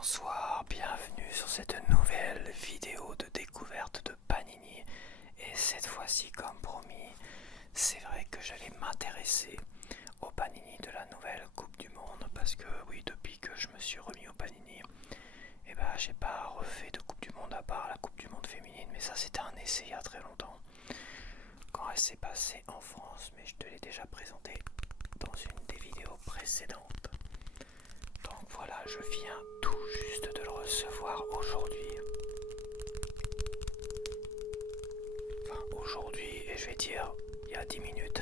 Bonsoir, bienvenue sur cette nouvelle vidéo de découverte de Panini. Et cette fois-ci, comme promis, c'est vrai que j'allais m'intéresser au Panini de la nouvelle Coupe du Monde. Parce que oui, depuis que je me suis remis au Panini, j'ai pas refait de Coupe du Monde à part la Coupe du Monde féminine. Mais ça, c'était un essai il y a très longtemps, quand elle s'est passée en France. Mais je te l'ai déjà présenté dans une des vidéos précédentes. Donc voilà, je viens tout juste de le recevoir aujourd'hui. Enfin, aujourd'hui, et je vais dire, il y a 10 minutes.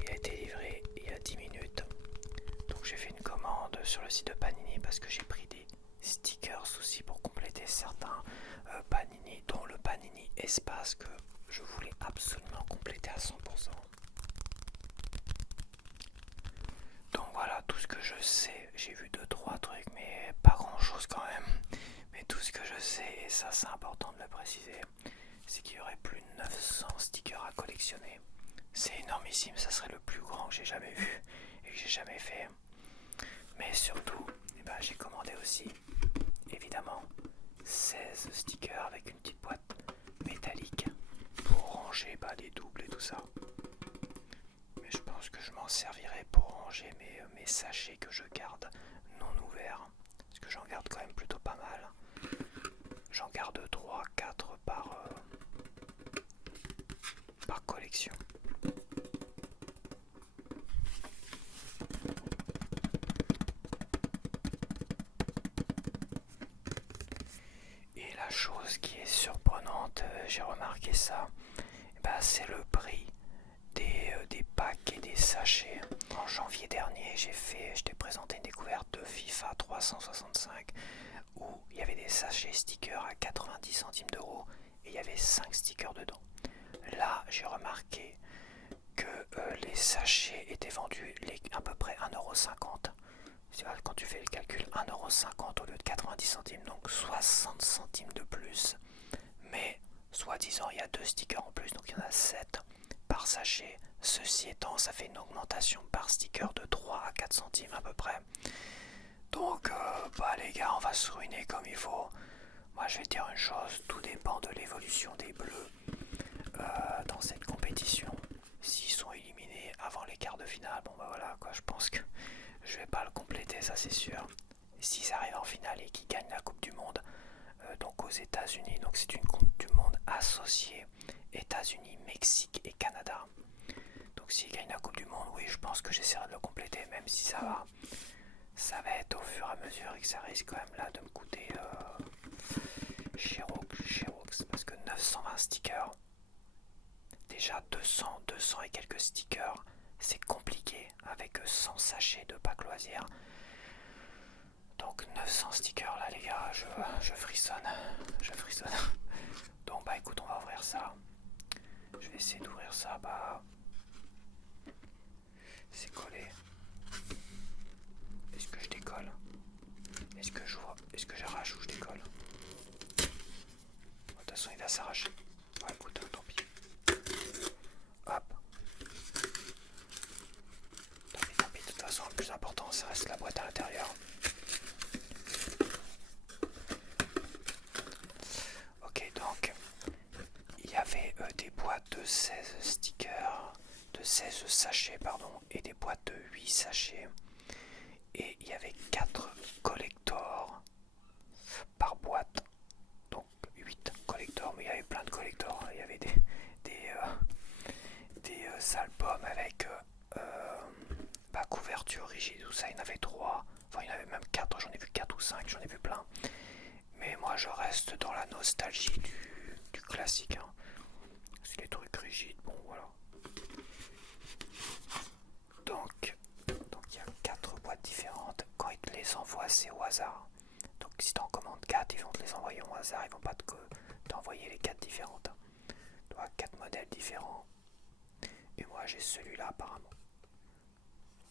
Il a été livré il y a 10 minutes. Donc j'ai fait une commande sur le site de Panini parce que j'ai pris des stickers aussi pour compléter certains Panini, dont le Panini Espace que je voulais absolument compléter à 100%. Donc voilà tout ce que je sais. J'ai vu 2-3 trucs, mais pas grand chose quand même. Mais tout ce que je sais, et ça c'est important de le préciser, c'est qu'il y aurait plus de 900 stickers à collectionner. C'est énormissime, ça serait le plus grand que j'ai jamais vu et que j'ai jamais fait. Mais surtout, j'ai commandé aussi, évidemment, 16 stickers avec une petite boîte métallique pour ranger les doubles et tout ça. Mais je pense que je m'en servirai pour ranger mes sachets que je garde non ouverts. Parce que j'en garde quand même plutôt pas mal. J'en garde 3-4 par collection. Et la chose qui est surprenante, j'ai remarqué ça, c'est le prix des packs et des sachets. En janvier dernier, je t'ai présenté une découverte de FIFA 365 où il y avait des sachets stickers à 90 centimes d'euros et il y avait 5 stickers dedans. Là, j'ai remarqué que les sachets étaient vendus à peu près 1,50 €. Quand tu fais le calcul, 1,50 € au lieu de 90 centimes, donc 60 centimes de plus. Mais, soi-disant, il y a 2 stickers en plus, donc il y en a 7 par sachet. Ceci étant, ça fait une augmentation par sticker de 3 à 4 centimes à peu près. Donc, les gars, on va se ruiner comme il faut. Moi, je vais te dire une chose, tout dépend de l'évolution des Bleus dans cette compétition. S'ils sont éliminés avant les quarts de finale, je pense que je vais pas le compléter, ça c'est sûr. S'ils arrivent en finale et qu'ils gagnent la Coupe du Monde, donc aux États-Unis, donc c'est une Coupe du Monde associée États-Unis, Mexique et Canada. Donc s'ils gagnent la Coupe du Monde, oui, je pense que j'essaierai de le compléter, même si ça va être au fur et à mesure et que ça risque quand même là de me coûter Xerox, parce que 920 stickers, déjà 200 et quelques stickers, c'est compliqué avec 100 sachets de pack loisirs. Donc 900 stickers là les gars, je frissonne. Donc écoute, on va ouvrir ça. Je vais essayer d'ouvrir ça, c'est collé. Est-ce que je décolle? Est-ce que j'ouvre? Est-ce que j'arrache ou je décolle? De toute façon il va s'arracher. Écoute, tant pis. Hop. Tant pis, de toute façon le plus important ça reste la boîte à l'intérieur. Ok, donc il y avait des boîtes de 16 stickers, de 16 sachets et des boîtes de 8 sachets. Et il y avait 4 collectors par boîte. Donc 8 collectors, mais il y avait plein de collectors. Il y avait des albums avec couverture rigide, tout ça. Il y en avait 3. Enfin, il y en avait même 4. J'en ai vu 4 ou 5. J'en ai vu plein. Mais moi, je reste dans la nostalgie du classique. C'est les trucs rigides. Bon, voilà. Donc il y a 4 boîtes différentes. Quand ils te les envoient, c'est au hasard. Donc si tu en commandes 4, ils vont te les envoyer au hasard. Ils vont pas t'envoyer les 4 différentes. Tu as 4 modèles différents. Et moi j'ai celui-là apparemment.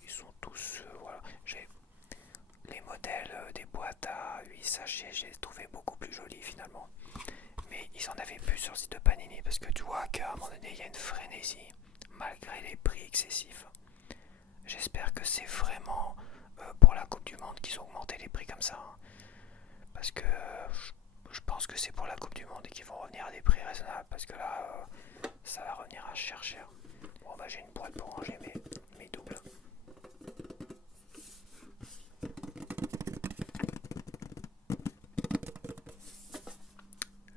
Ils sont tous... voilà. J'ai les modèles des boîtes à 8 sachets, j'ai trouvé beaucoup plus jolis finalement. Mais ils en avaient plus sur le site de Panini parce que tu vois qu'à un moment donné il y a une frénésie malgré les prix excessifs. J'espère que c'est vraiment pour la Coupe du Monde qu'ils ont augmenté les prix comme ça. parce que je pense que c'est pour la Coupe du Monde et qu'ils vont revenir à des prix raisonnables, parce que là, ça va revenir à cher. Bon bah j'ai une boîte pour ranger mes doubles.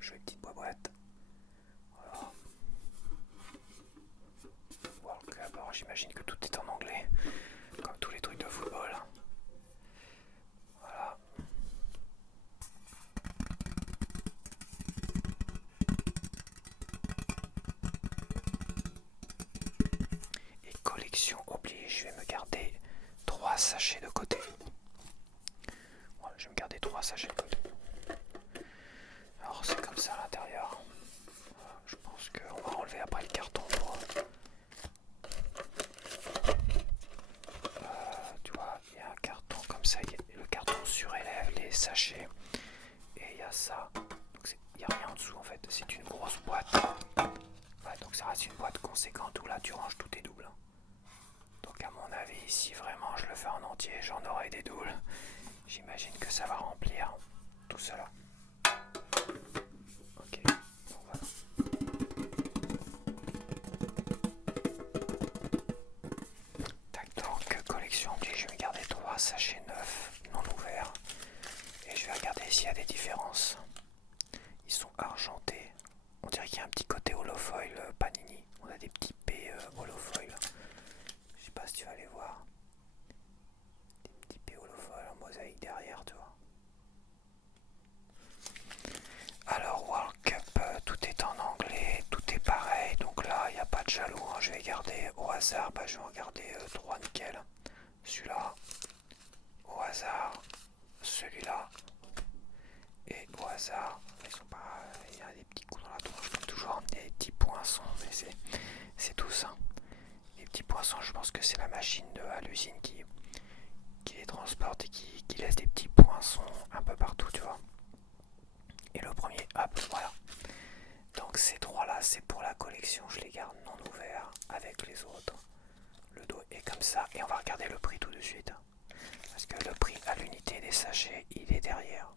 Je fais une petite boîte. Voilà. World Cup, alors j'imagine que tout est en anglais, comme tous les trucs de football. Voilà. Et collection oblige, je vais me garder 3 sachets de côté. Ouais, je vais me garder 3 sachets de côté. Alors c'est comme ça à l'intérieur. Je pense qu'on va enlever après le carton pour... tu vois, il y a un carton comme ça, le carton surélève les sachets. Et il y a ça. Donc il n'y a rien en dessous en fait, c'est une grosse boîte. Ouais, donc ça reste une boîte conséquente où là tu ranges tous tes doubles. Donc à mon avis, si vraiment je le fais en entier, j'en aurai des doubles. J'imagine que ça va remplir tout cela. Ok, donc voilà. Tac, donc collection oblige, je vais garder 3 sachets neufs, non ouverts. Et je vais regarder s'il y a des différences. Ils sont argentés. On dirait qu'il y a un petit côté holofoil Panini. On a des petits P holofoil. Je sais pas si tu vas les voir. Des petits P holofoil en mosaïque derrière, tu vois. Alors World Cup, tout est en anglais, tout est pareil. Donc là, il n'y a pas de jaloux. Hein. Je vais garder au hasard. Bah, je vais regarder 3 nickel. Celui-là. Au hasard. Celui-là. Et au hasard. Ils sont pas... Il y a des petits coups dans la tronche comme toujours. Il y a des petits poinçons. Mais c'est tout ça. Les petits poinçons, je pense que c'est la machine à l'usine qui les transporte et qui laisse des petits poinçons un peu partout, tu vois. Et le premier, hop, voilà. Donc ces 3-là, c'est pour la collection. Je les garde non ouverts avec les autres. Le dos est comme ça. Et on va regarder le prix tout de suite. Parce que le prix à l'unité des sachets, il est derrière.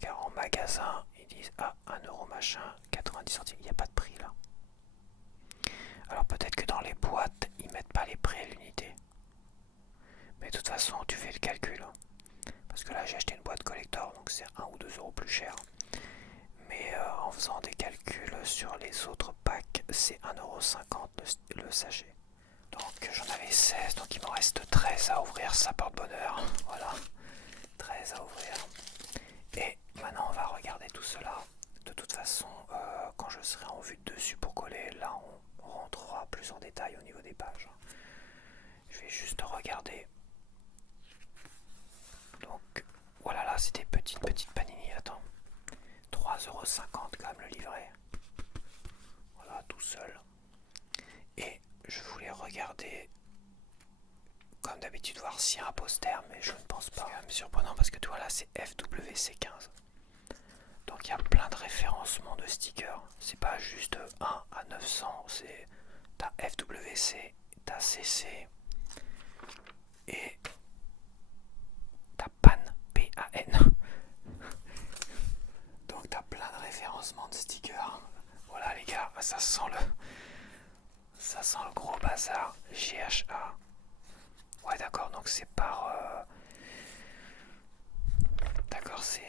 Car en magasin, ils disent ah, 1€ machin, 90 centimes. Il n'y a pas de prix là. Alors peut-être que dans les boîtes, ils mettent pas les prix à l'unité. Mais de toute façon, tu fais le calcul. Parce que là, j'ai acheté une boîte collector, donc c'est 1 ou 2€ plus cher. Mais en faisant des calculs sur les autres packs, c'est 1,50€ le sachet. Donc j'en avais 16, donc il m'en reste 13 à ouvrir, ça porte bonheur. Voilà, 13 à ouvrir. Et maintenant, on va regarder tout cela. De toute façon, quand je serai en vue de dessus pour coller, là, on rentrera plus en détail au niveau des pages. Je vais juste regarder. Donc, voilà, là, c'était petite Panini. Attends, 3,50€ quand même le livret. Voilà, tout seul. Et je voulais regarder, comme d'habitude, voir s'il y a un poster, mais je ne pense pas. C'est quand même surprenant parce que tu vois là, c'est FWC15. Donc il y a plein de référencements de stickers. C'est pas juste 1 à 900, c'est t'as FWC, t'as CC et t'as PAN, P-A-N. Donc t'as plein de référencements de stickers. Voilà les gars, ça sent le gros bazar. GHA. Ouais d'accord, donc c'est par... D'accord, c'est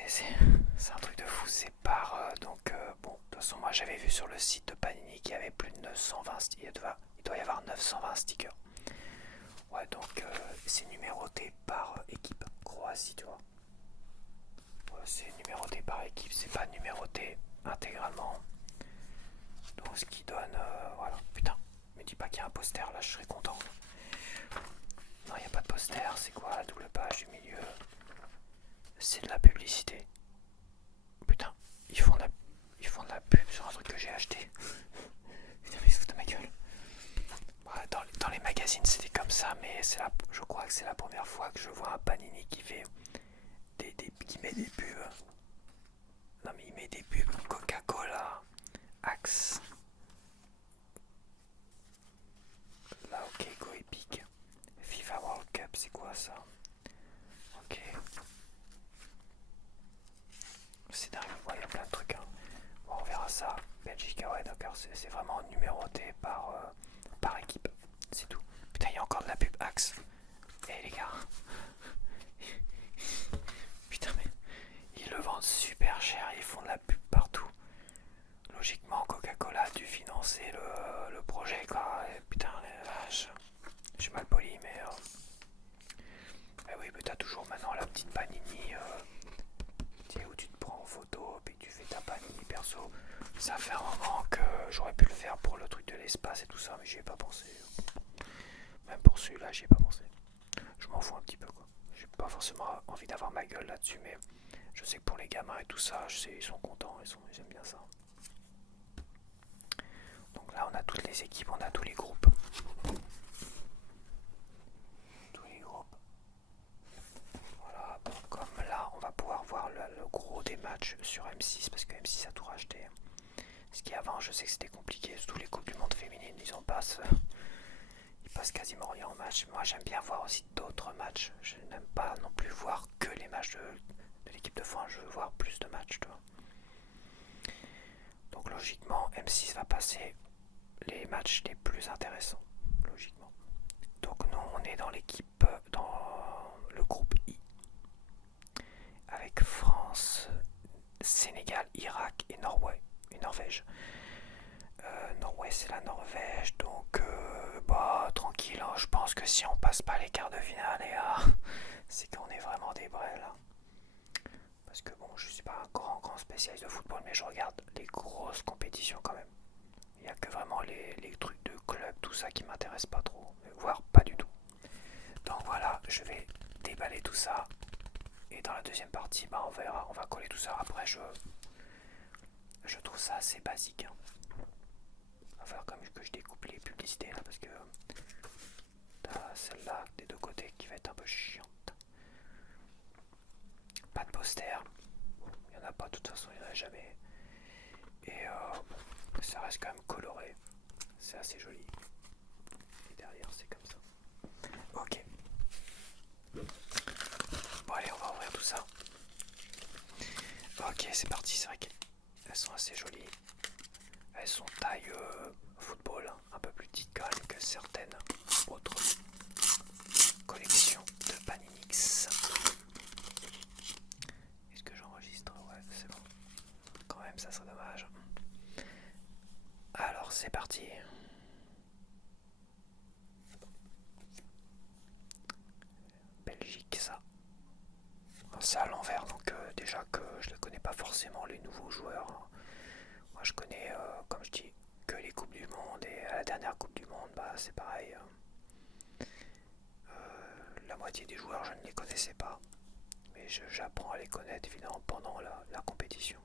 un truc de fou, c'est par... bon, de toute façon moi j'avais vu sur le site de Panini qu'il y avait plus de 920 stickers. Il doit y avoir 920 stickers. Ouais, donc c'est numéroté par équipe. Croatie, tu vois. Ouais, c'est numéroté par équipe, c'est pas numéroté intégralement. Donc ce qui donne... voilà, putain, me dis pas qu'il y a un poster, là je serais content. Non, il n'y a pas de poster, c'est quoi la double page du milieu? C'est de la publicité. Putain, ils font de la pub sur un truc que j'ai acheté. Putain, mais ils se foutent de ma gueule. Ouais, dans les magazines c'était comme ça, mais je crois que c'est la première fois que je vois un Panini qui fait qui met des pubs. Non mais il met des pubs Coca-Cola, Axe. Là ok, Go Epic. FIFA World Cup, c'est quoi ça? Ok. perso, ça fait un moment que j'aurais pu le faire pour le truc de l'espace et tout ça, mais j'y ai pas pensé. Même pour celui-là, j'y ai pas pensé. Je m'en fous un petit peu quoi. J'ai pas forcément envie d'avoir ma gueule là-dessus, mais je sais que pour les gamins et tout ça, je sais, ils sont contents, ils aiment bien ça. Donc là, on a toutes les équipes, on a tous les groupes. Tous les groupes. Voilà, bon, comme là, on va pouvoir voir le gros des matchs sur M6, parce que M6 a tout racheté. Ce qui avant, je sais que c'était compliqué, surtout les coupes du monde féminines, ils passent quasiment rien en match. Moi, j'aime bien voir aussi d'autres matchs. Je n'aime pas non plus voir que les matchs de l'équipe de France, je veux voir plus de matchs, tu vois. Donc logiquement, M6 va passer les matchs les plus intéressants, logiquement. Donc nous, on est dans l'équipe, dans le groupe I, avec France, Sénégal, Irak et Norvège. Norway, c'est la Norvège, donc tranquille, hein, je pense que si on passe pas les quarts de finale, c'est qu'on est vraiment des brels. Hein. Parce que bon, je suis pas un grand spécialiste de football, mais je regarde les grosses compétitions quand même. Il n'y a que vraiment les trucs de club, tout ça qui m'intéresse pas trop, voire pas du tout. Donc voilà, je vais déballer tout ça. Et dans la deuxième partie, on verra, on va coller tout ça. Après, je trouve ça assez basique. Hein. Il va falloir quand même que je découpe les publicités là, parce que t'as celle-là des deux côtés qui va être un peu chiante. Pas de poster. Il n'y en a pas, de toute façon, il n'y en a jamais. Et ça reste quand même coloré. C'est assez joli. Et derrière, c'est comme ça. Ok. Bon, allez, on va ouvrir tout ça. Ok, c'est parti. C'est vrai qu'elles sont assez jolies. Elles sont taille football, un peu plus petites quand même que certaines autres collections de Paninix. Est-ce que j'enregistre? Ouais, c'est bon. Quand même, ça serait dommage. Alors, c'est parti. Belgique, ça. C'est à l'envers, donc déjà que je ne connais pas forcément les nouveaux joueurs. Hein. Moi, je connais, comme je dis, que les Coupes du Monde. Et à la dernière Coupe du Monde, c'est pareil. La moitié des joueurs, je ne les connaissais pas. Mais j'apprends à les connaître, évidemment, pendant la compétition.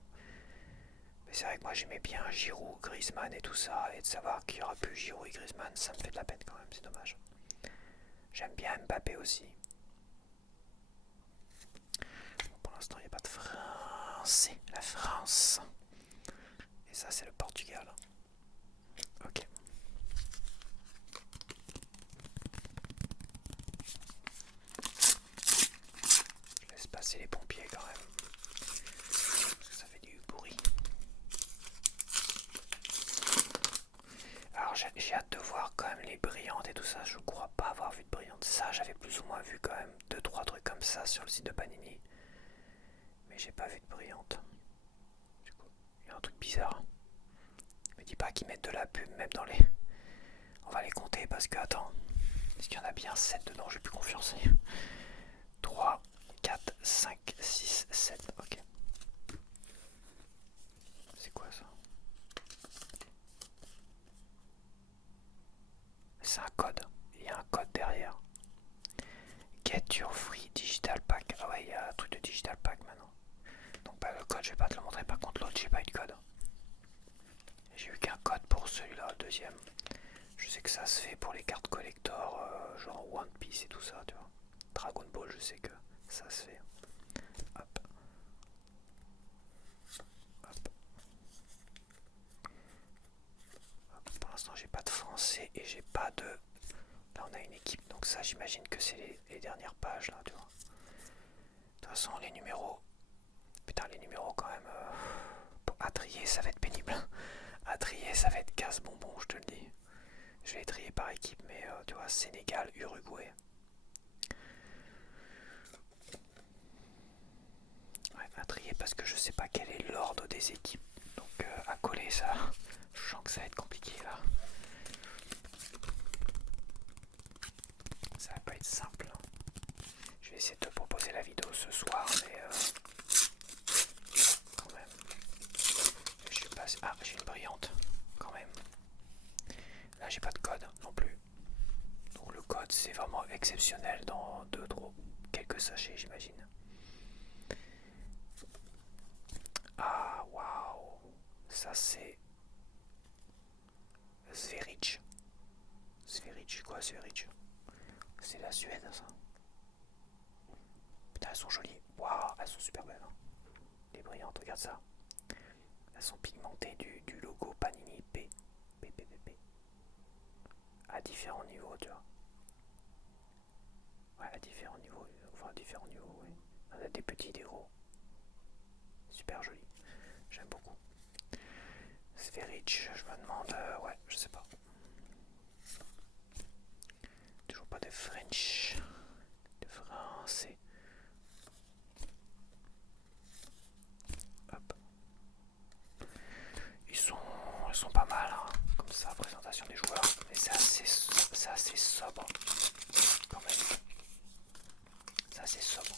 Mais c'est vrai que moi, j'aimais bien Giroud, Griezmann et tout ça. Et de savoir qu'il n'y aura plus Giroud et Griezmann, ça me fait de la peine quand même, c'est dommage. J'aime bien Mbappé aussi. Bon, pour l'instant, il n'y a pas de Français. La France. Et ça, c'est le Portugal. Ok. Je laisse passer les pompiers quand même. Parce que ça fait du bruit. Alors, j'ai hâte de voir quand même les brillantes et tout ça. Je crois pas avoir vu de brillantes. Ça, j'avais plus ou moins vu quand même 2-3 trucs comme ça sur le site de Panini. Mais j'ai pas vu de brillantes. Du coup, il y a un truc bizarre. Me dis pas qu'ils mettent de la pub même dans les... On va les compter parce que, attends, est-ce qu'il y en a bien 7 dedans? J'ai plus confiance. 3, 4, 5, 6, 7, ok. C'est quoi ça? C'est un code, il y a un code derrière. Get your free digital pack. Ah ouais, il y a un truc de digital pack maintenant. Donc le code, je vais pas te le montrer, par contre l'autre, j'ai pas eu de code. J'ai eu qu'un code pour celui-là, le deuxième. Je sais que ça se fait pour les cartes collector, genre One Piece et tout ça, tu vois. Dragon Ball, je sais que ça se fait. Hop. Hop. Hop. Pour l'instant, j'ai pas de français et j'ai pas de... Là, on a une équipe, donc ça, j'imagine que c'est les dernières pages, là, tu vois. De toute façon, les numéros... Putain, les numéros, quand même... À trier, ça va être pénible. À trier, ça va être casse bonbon, je te le dis. Je vais les trier par équipe, mais tu vois, Sénégal, Uruguay. Ouais, à trier parce que je sais pas quel est l'ordre des équipes. Donc à coller ça, je sens que ça va être compliqué là. Ça va pas être simple. Je vais essayer de te proposer la vidéo ce soir, mais quand même. Je Ah, j'ai une brillante, quand même. Là, j'ai pas de code non plus. Donc le code, c'est vraiment exceptionnel dans quelques sachets, j'imagine. Ah, waouh. Ça, c'est Sverich. Sverich, quoi, Sverich? C'est la Suède, ça. Putain, elles sont jolies. Waouh, elles sont super belles. Hein. Les brillantes, regarde ça. Elles sont pigmentées du logo Panini P. P, P, P, P. À différents niveaux, tu vois. Ouais, à différents niveaux. Enfin, à différents niveaux, oui. On a des petits, des gros. Super joli. J'aime beaucoup. Sverich, je me demande. Ouais, je sais pas. Toujours pas de French. De français. Hop. Ils sont pas mal, hein, comme ça, présentation des joueurs. Mais c'est assez sobre. Quand même. C'est assez sobre.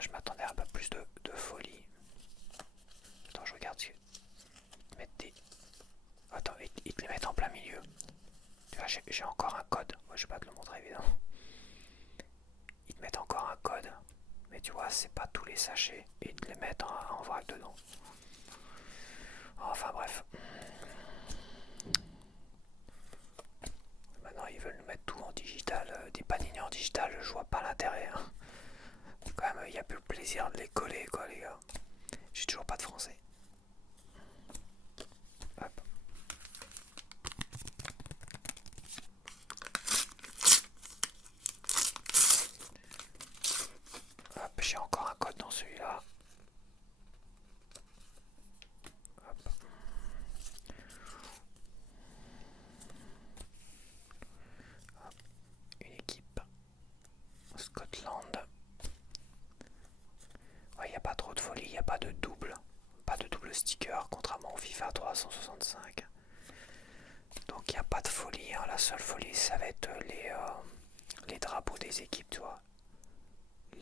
Je m'attendais à un peu plus de folie. Attends, je regarde si ils mettent des. Attends, ils te les mettent en plein milieu. Tu vois, j'ai encore un code. Moi, je vais pas te le montrer évidemment. Ils te mettent encore un code. Mais tu vois, c'est pas tous les sachets. Et ils te les mettent en vrac dedans. Enfin bref. Maintenant, ils veulent nous mettre tout en digital. Des panini en digital, je vois pas l'intérêt. Hein. Quand même, il n'y a plus le plaisir de les coller, quoi, les gars. J'ai toujours pas de français. Hop. Hop, j'ai encore un code dans celui-là. Hop. Hop. Une équipe. Scotland. Ouais, il n'y a pas trop de folie, il n'y a pas de double. Pas de double sticker, contrairement au FIFA 365. Donc il n'y a pas de folie. Hein. La seule folie, ça va être les drapeaux des équipes, tu vois.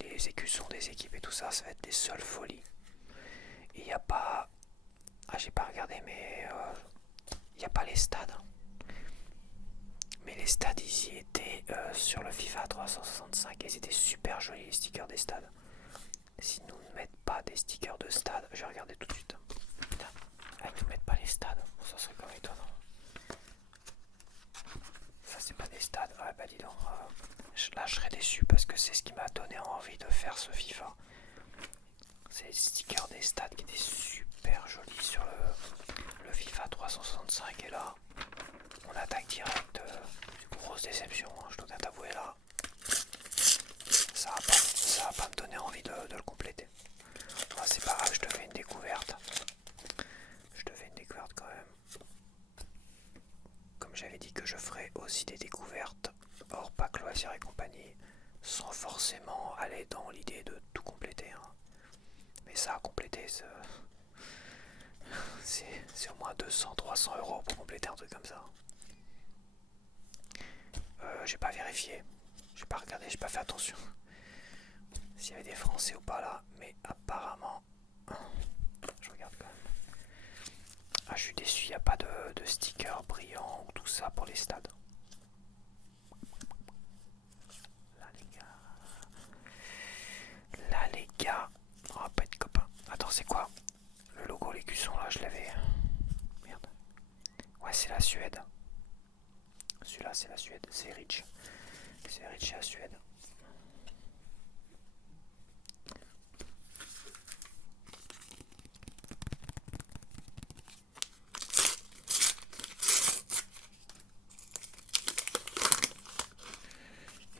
Les écussons des équipes et tout ça, ça va être des seules folies. Il n'y a pas... Ah, j'ai pas regardé, mais il n'y a pas les stades. Mais les stades ici étaient sur le FIFA 365 et c'était super joli les stickers des stades. S'ils nous ne mettent pas des stickers de stade, je vais regarder tout de suite. Putain, ils ne nous mettent pas les stades, ça serait quand même étonnant. Ça c'est pas des stades, ouais bah dis donc, là je serais déçu parce que c'est ce qui m'a donné envie de faire ce FIFA. C'est les stickers des stades qui étaient super jolis sur le FIFA 365 et là on attaque direct, grosse déception, hein, je dois bien t'avouer là. Ça va pas me donner envie de le compléter. Enfin, c'est pas grave, je te fais une découverte. Je te fais une découverte quand même. Comme j'avais dit que je ferais aussi des découvertes hors pack loisirs et compagnie, sans forcément aller dans l'idée de tout compléter. Hein. Mais ça à compléter, c'est au moins 200-300 € pour compléter un truc comme ça. J'ai pas vérifié, j'ai pas regardé, j'ai pas fait attention s'il y avait des Français ou pas là, mais apparemment, je regarde quand même. Ah, je suis déçu, il n'y a pas de stickers brillants ou tout ça pour les stades. Là les gars, on va pas être copains. Attends, c'est quoi? Le logo, l'écusson là, je l'avais. Merde. Ouais, c'est la Suède. Celui-là, c'est la Suède, c'est Rich. C'est Rich et la Suède.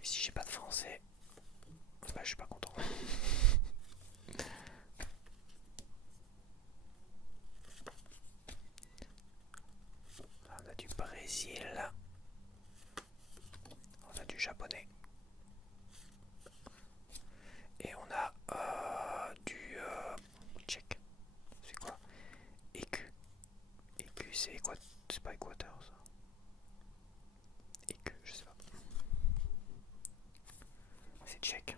Et si j'ai pas de français, bah je suis pas content. On a du Brésil. On a du japonais. Et on a du tchèque. C'est quoi? Écu. Écu, c'est quoi? C'est pas Équateur ça. Écu, je sais pas. C'est tchèque.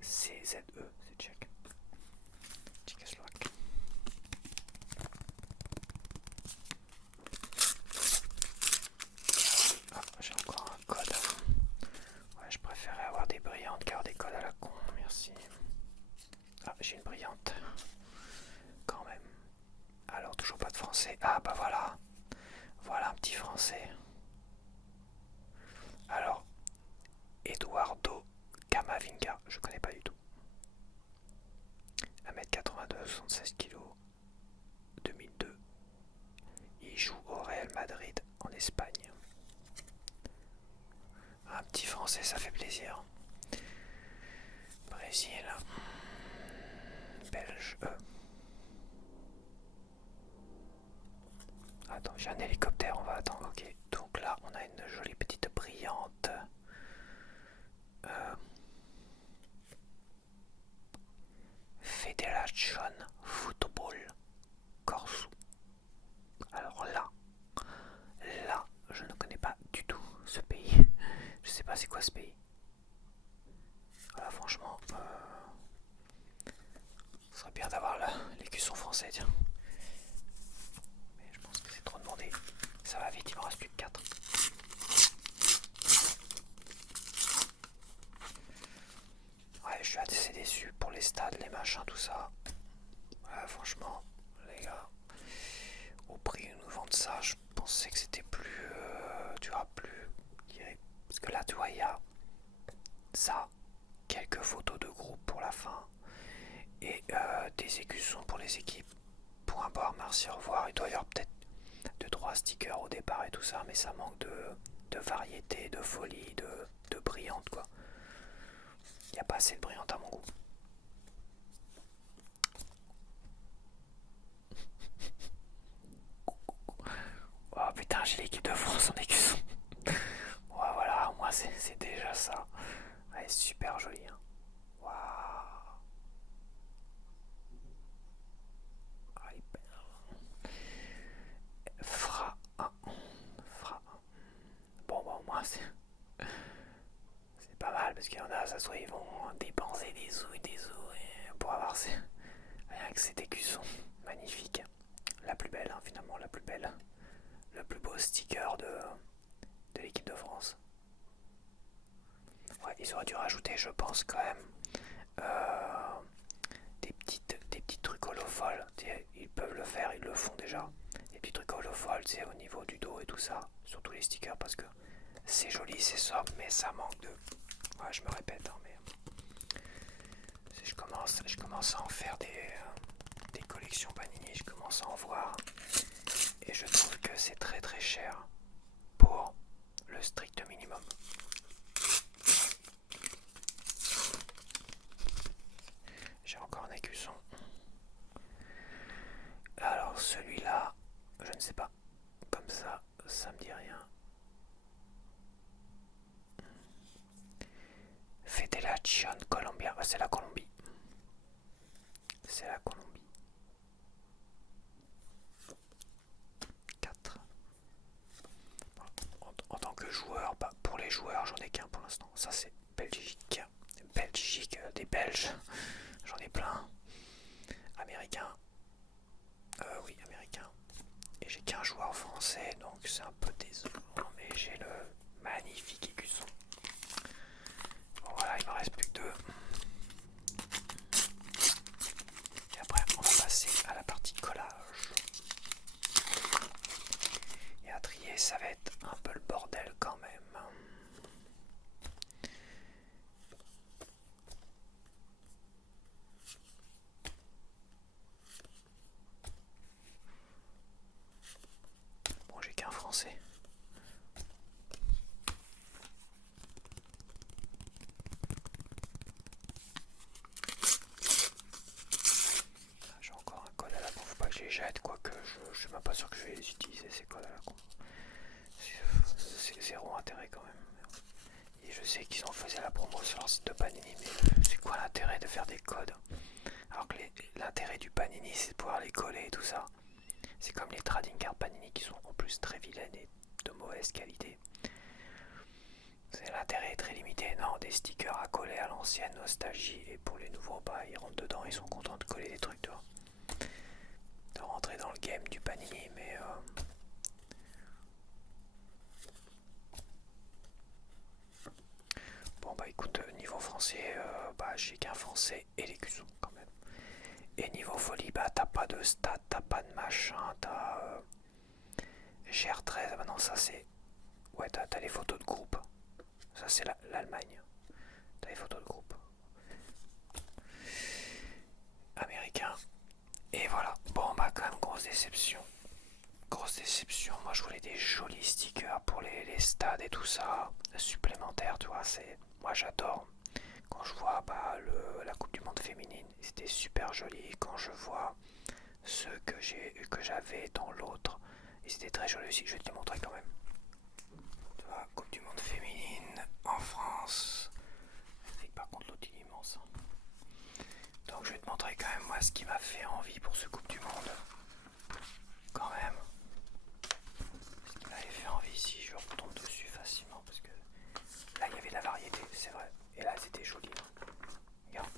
CZE, c'est tchèque. français, ça fait plaisir. Brésil. Belge. Attends, j'ai un hélicoptère, on va attendre. Ok, donc là, on a une jolie petite brillante. Federation Football Corsu. Alors là, je ne connais pas du tout ce pays. Je sais pas c'est quoi ce pays. Voilà, franchement, ce serait bien d'avoir l'écusson français, tiens. Mais je pense que c'est trop demandé. Ça va vite, il m'en reste plus que 4. Ouais, je suis assez déçu pour les stades, les machins, tout ça. Ouais, franchement, les gars, au prix où nous vendent ça, je pensais que c'était plus, tu vois, plus. Parce que là, tu vois, il y a ça, quelques photos de groupe pour la fin, et des écussons pour les équipes. Point barre, merci, au revoir. Il doit y avoir peut-être 2-3 stickers au départ et tout ça, mais ça manque de variété, de folie, de brillante, quoi. Il n'y a pas assez de brillante à mon goût. Oh putain, j'ai l'équipe de France en écusson. Ouais, voilà, moi c'est déjà ça. Elle est super jolie. Hein. Waouh. Ah, Fra 1. Fra 1. Bon, bah, moi c'est pas mal parce qu'il y en a, ça soit ils vont dépenser des sous et pour avoir rien que cet écusson magnifique. La plus belle, hein, finalement, la plus belle. Le plus beau sticker de l'équipe de France. Ouais, ils auraient dû rajouter, je pense, quand même, des petits trucs holopholes. Ils peuvent le faire, ils le font déjà. Des petits trucs holopholes, au niveau du dos et tout ça, sur tous les stickers, parce que c'est joli, c'est sobre, mais ça manque de. Ouais, je me répète, hein, mais je commence à en faire des collections Panini, je commence à en voir, et je trouve que c'est très très cher pour le strict minimum. J'ai encore un écusson. Alors celui-là, je ne sais pas. Comme ça me dit rien. Federation Colombia. C'est la Colombie. C'est la Colombie. 4. En tant que joueur, bah, pour les joueurs, j'en ai qu'un pour l'instant. Ça c'est Belgique. Belgique, des Belges. J'en ai plein. Américain. Oui, américain. Et j'ai qu'un joueur français, donc c'est un peu décevant, mais j'ai le magnifique écusson. Bon voilà, il me reste plus que 2. Et après, on va passer à la partie collage. Et à trier, ça va être un peu le bordel quand même. Bon, j'ai qu'un français. J'ai encore un code à la con, faut pas que je les jette, quoique je suis même pas sûr que je vais les utiliser ces codes à la con. C'est zéro intérêt quand même. Et je sais qu'ils en faisaient la promo sur leur site de Panini, mais c'est quoi l'intérêt de faire des codes? Alors que l'intérêt du Panini, c'est de pouvoir les coller et tout ça. C'est comme les trading cards Panini qui sont en plus très vilaines et de mauvaise qualité. L'intérêt est très limité. Non, des stickers à coller à l'ancienne nostalgie, et pour les nouveaux, bah ils rentrent dedans, ils sont contents de coller des trucs, tu vois. De rentrer dans le game du Panini, mais bon bah écoute, niveau français, bah j'ai qu'un français et l'écusson quand même. Et niveau folie, bah t'as pas de stats, t'as pas de machin, t'as GR13, bah non ça c'est. Ouais, t'as les photos de groupe. Ça c'est l'Allemagne. T'as les photos de groupe. Américain. Et voilà. Bon bah quand même grosse déception. Grosse déception. Moi je voulais des jolis stickers pour les stades et tout ça, supplémentaires, tu vois, moi j'adore. Quand je vois la Coupe du Monde féminine, c'était super joli. Quand je vois ceux que j'avais dans l'autre, et c'était très joli aussi, je vais te les montrer quand même. Tu vois, Coupe du Monde féminine en France. Et par contre l'autre il est immense. Donc je vais te montrer quand même moi ce qui m'a fait envie pour ce Coupe du Monde. Quand même. Ce qui m'avait fait envie ici, je retombe dessus facilement parce que là il y avait de la variété, c'est vrai. Et là c'était joli. Regarde.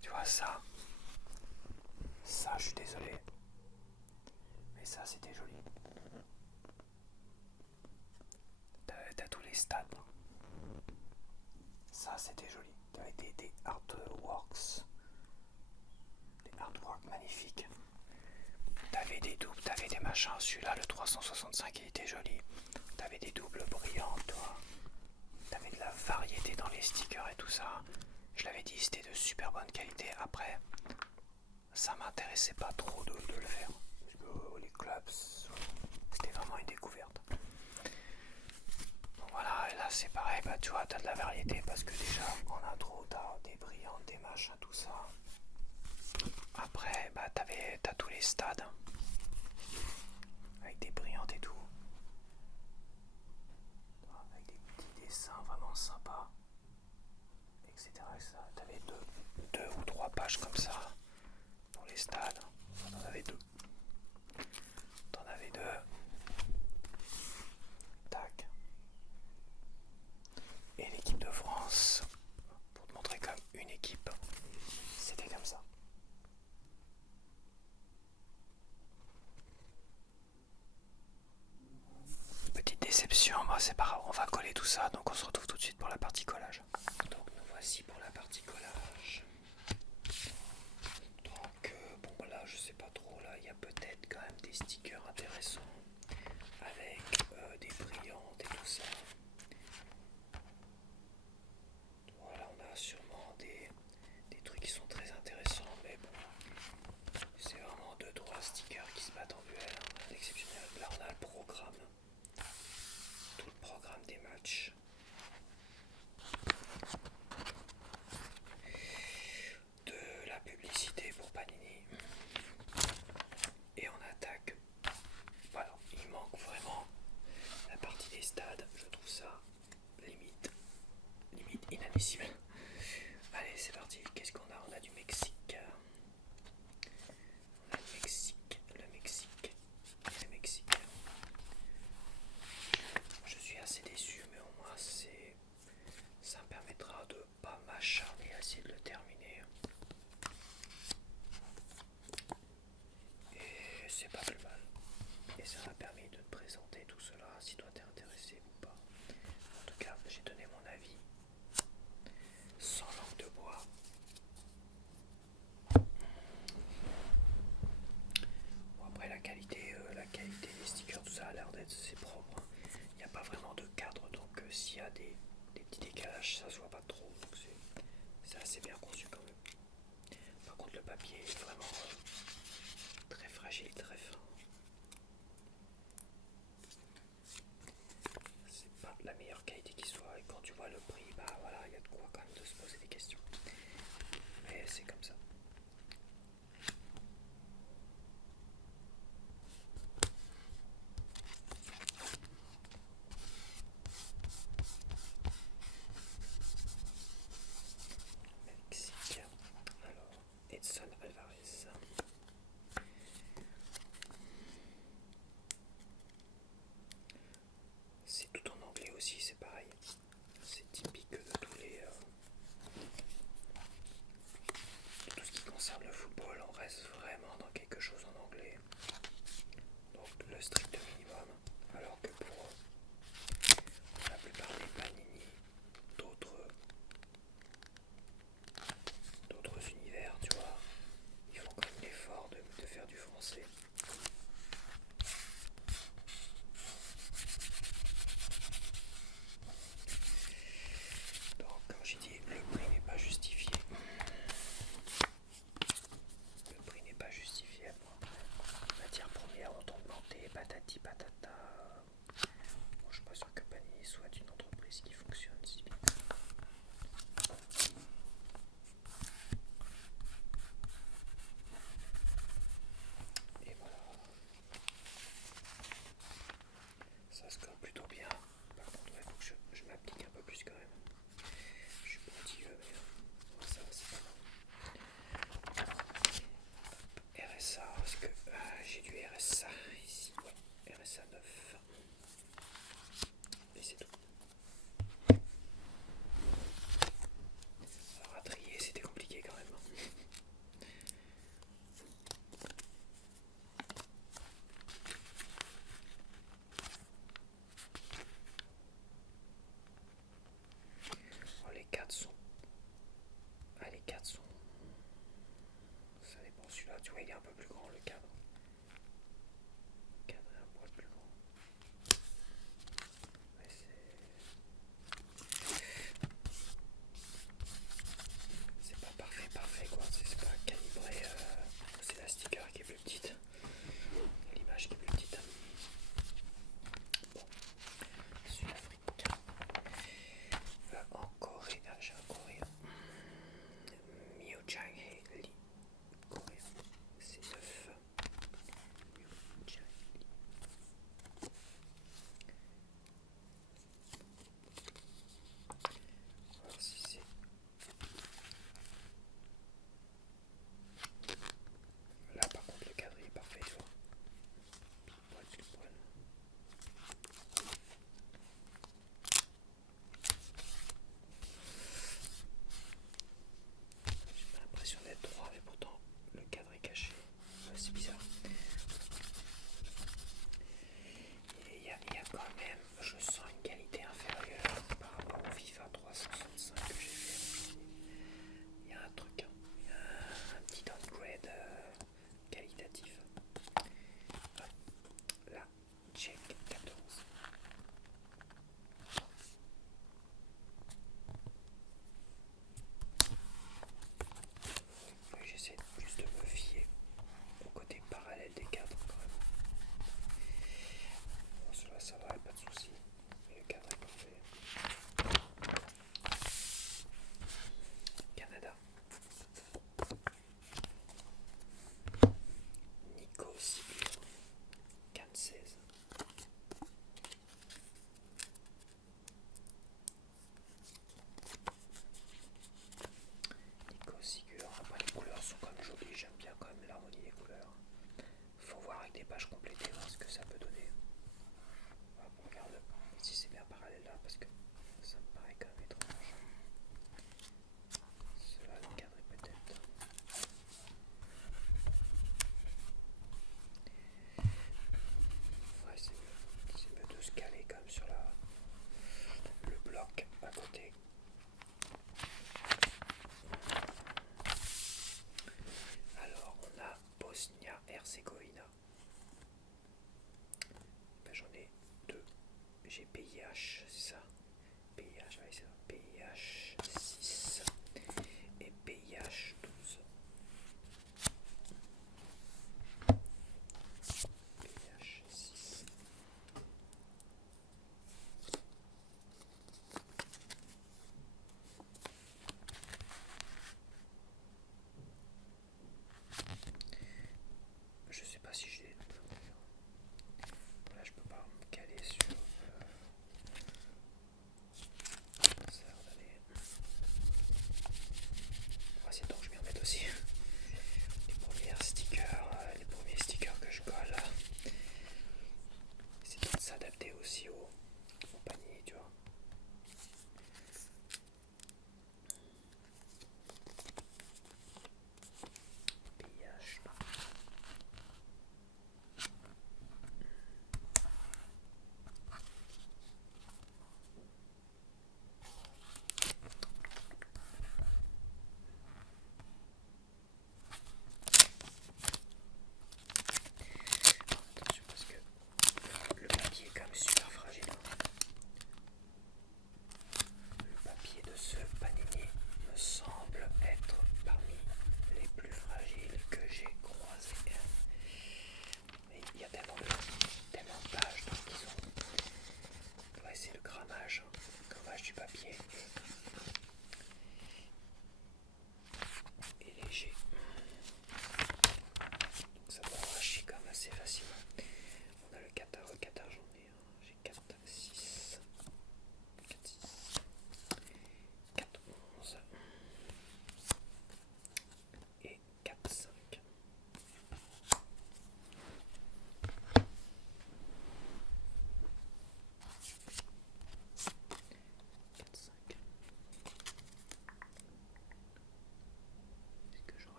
Tu vois ça. Ça je suis désolé. Mais ça c'était joli. T'as tous les stades. Ça c'était joli. T'avais des artworks. Des artworks magnifiques. T'avais des doubles, t'avais des machins. Celui-là, le 365, il était joli. T'avais des doubles brillantes, toi. T'avais de la variété dans les stickers et tout ça. Je l'avais dit, c'était de super bonne qualité. Après, ça m'intéressait pas trop de le faire. Parce que les clubs, c'était vraiment une découverte. Donc voilà, et là c'est pareil, tu vois, t'as de la variété parce que déjà en intro, t'as des brillantes, des machins, tout ça. Après, t'as tous les stades avec des brillantes et tout, avec des petits dessins vraiment sympas, etc. T'avais deux ou trois pages comme ça pour les stades. Enfin, t'en avais deux. T'en avais deux. Tac. Et l'équipe de France, pour te montrer comme une équipe, c'était comme ça. Petite déception, moi c'est pas grave, on va coller tout ça, donc on se retrouve tout de suite pour la partie collage. Donc nous voici pour la partie collage. Donc bon là je sais pas trop, là il y a peut-être quand même des stickers intéressants avec des brillantes et tout ça. Voilà, on a sûrement des trucs qui sont très intéressants, mais bon, c'est vraiment 2-3 stickers qui se battent en duel, hein, exceptionnel. Là on a le programme. Tout le programme des matchs. De la publicité pour Panini. Et on attaque. Voilà, il manque vraiment la partie des stades. Je trouve ça limite inadmissible. Allez, c'est parti. Qu'est-ce qu'on a? On a du Mexique. On a le Mexique, le Mexique. Je suis assez déçu, mais au moins ça me permettra de pas m'acharner à essayer de le terminer. Et c'est pas plus mal. Et ça m'a permis de te présenter tout cela, si toi t'es intéressé ou pas. En tout cas, j'ai donné mon avis sans langue de bois. Bon, après la qualité des stickers, tout ça a l'air d'être assez propre. Il n'y a pas vraiment de cadre, donc s'il y a des petits décalages, ça se voit pas trop. Donc c'est assez bien conçu quand même. Par contre, le papier est vraiment très fragile, très fin. C'est pas la meilleure qualité qui soit, et quand tu vois le prix, voilà, il y a de quoi quand même de se poser des questions. Mais c'est comme ça. Mexique. Alors, Edson Alvarez. C'est tout en anglais aussi, c'est pareil. C'est typique de tous implémenté, patati patata. Bon, je suis pas sûr que Panini soit une entreprise qui fonctionne si bien. Et voilà. Ça se colle plutôt bien. Par contre, il faut que je m'applique un peu plus quand même. Je suis pointilleux, mais ça va, c'est pas mal. RSA, parce que j'ai du RSA ici. Ouais, RSA 9. Et c'est tout. Alors à trier, c'était compliqué quand même. Oh, les 4 sont. Ah, les 4 sont. Ça dépend. Celui-là, tu vois, il est un peu plus grand le cadre. Le cadre est un poil plus grand. Ouais, c'est pas parfait quoi. C'est pas calibré. C'est la sticker qui est plus petite. L'image qui est plus petite. Bon, Sud-Afrique. En Corée, j'ai un coréen. Miu Chang Lee. Coréen. C'est 9. Miu Chang Lee. Voir si c'est. Là par contre le cadre est parfait, tu vois. Pile poil. J'ai pas l'impression d'être droit, mais pourtant le cadre est caché. C'est bizarre. Et il y a quand même, je sens une qualité inférieure par rapport au FIFA 365 que j'ai fait. Il y a un truc, hein. Il y a un petit downgrade qualitatif. Là, check 14. Oui, j'essaie plus de me fier au côté parallèle des cadres quand même. Bon, cela ça va, pas de soucis. Mais le cadre est parfait. Canada. Nico Sibir. Cannes 16. Nico Sigur. Après les couleurs sont quand même jolies. J'aime bien quand même l'harmonie des couleurs. Faut voir avec des pages complétées voir ce que ça peut donner. Voilà, regarde si c'est bien parallèle là parce que ça me paraît quand même étrange. Cela le cadre est peut-être. Ouais, c'est mieux de se caler comme sur le bloc à côté. Alors on a Bosnia-Herzégovina. Ben, j'en ai deux. J'ai PIH, c'est ça. PIH, ouais, c'est ça. PIH 6 et PIH 12. PIH 6. Je sais pas si je l'ai. Là, je peux pas me caler sur.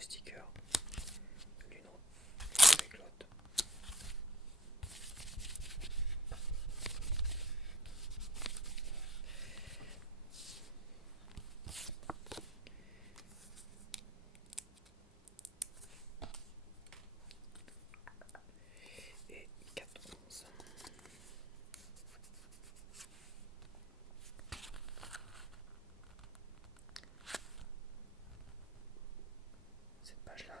deux stickers, l'une avec l'autre. Et 14. Cette page là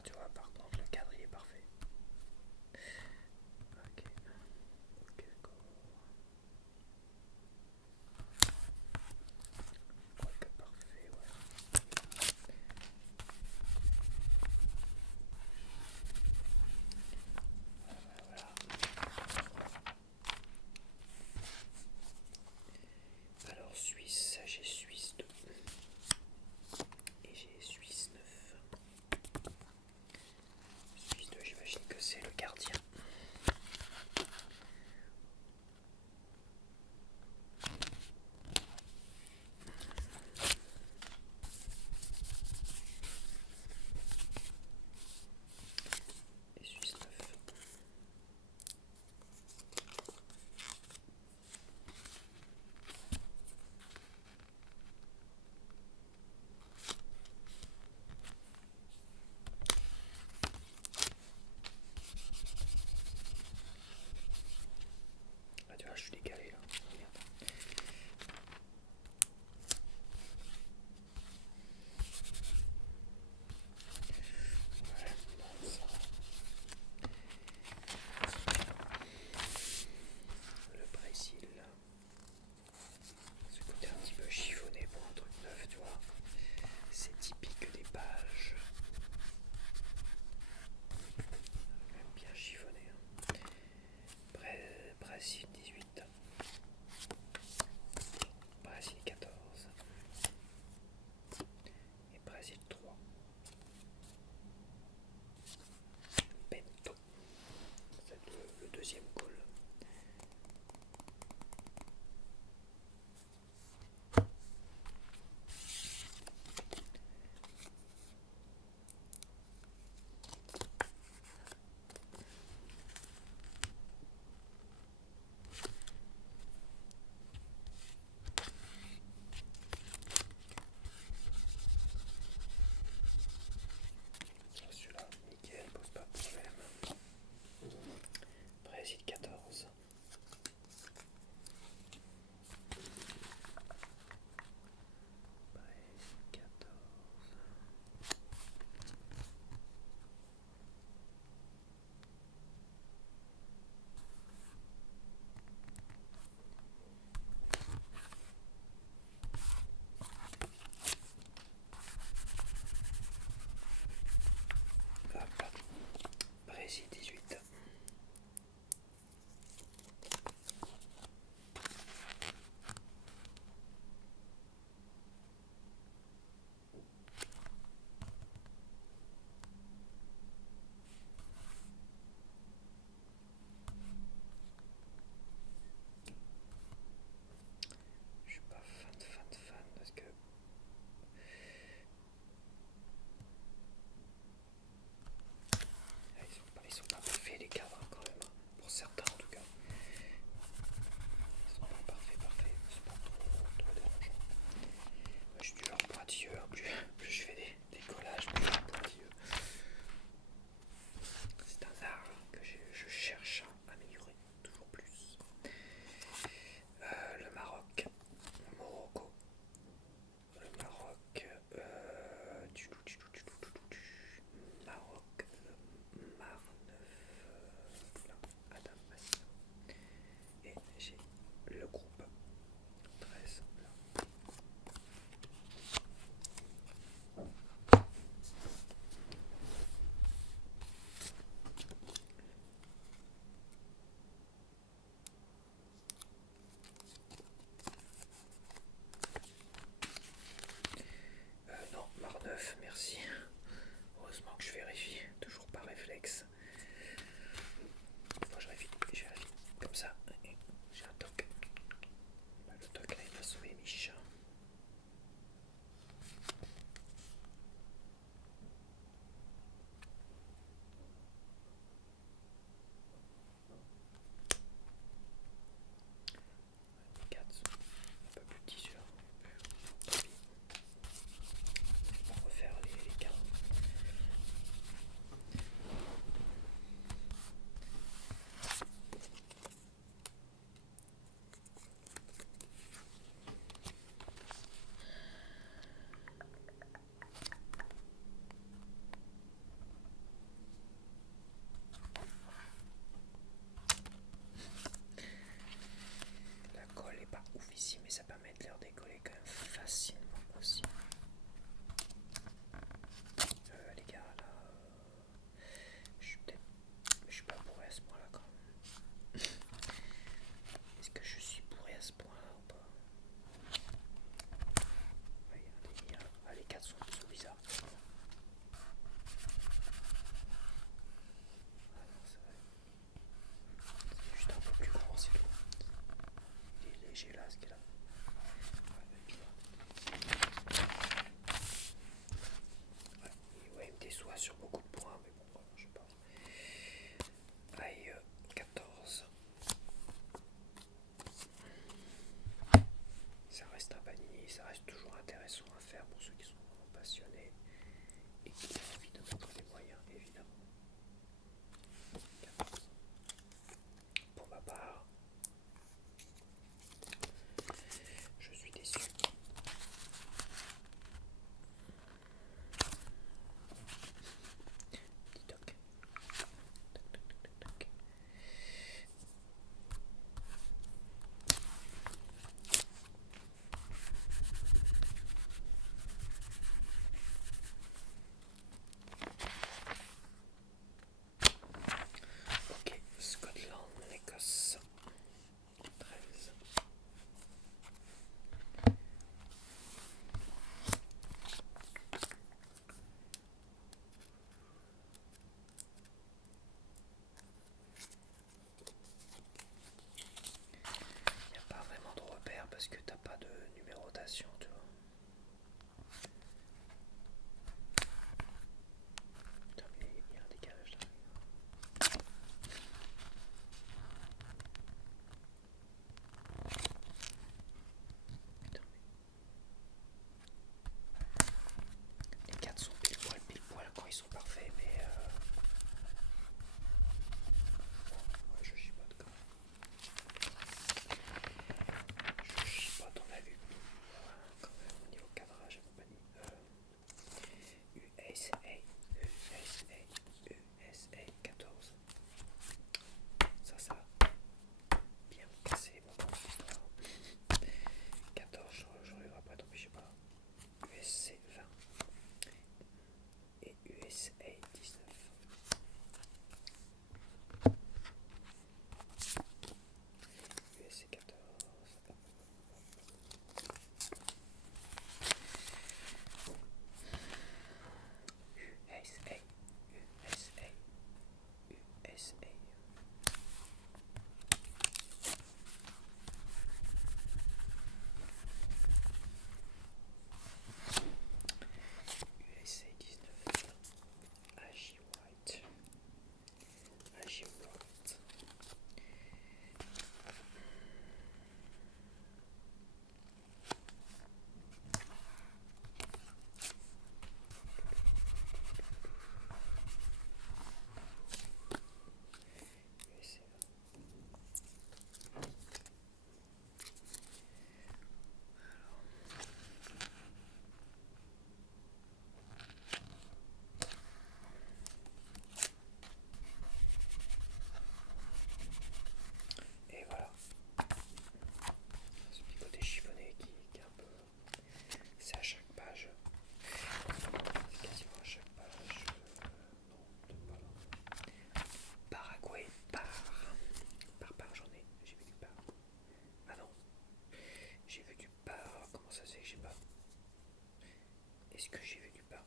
Est-ce que j'ai vu du pain?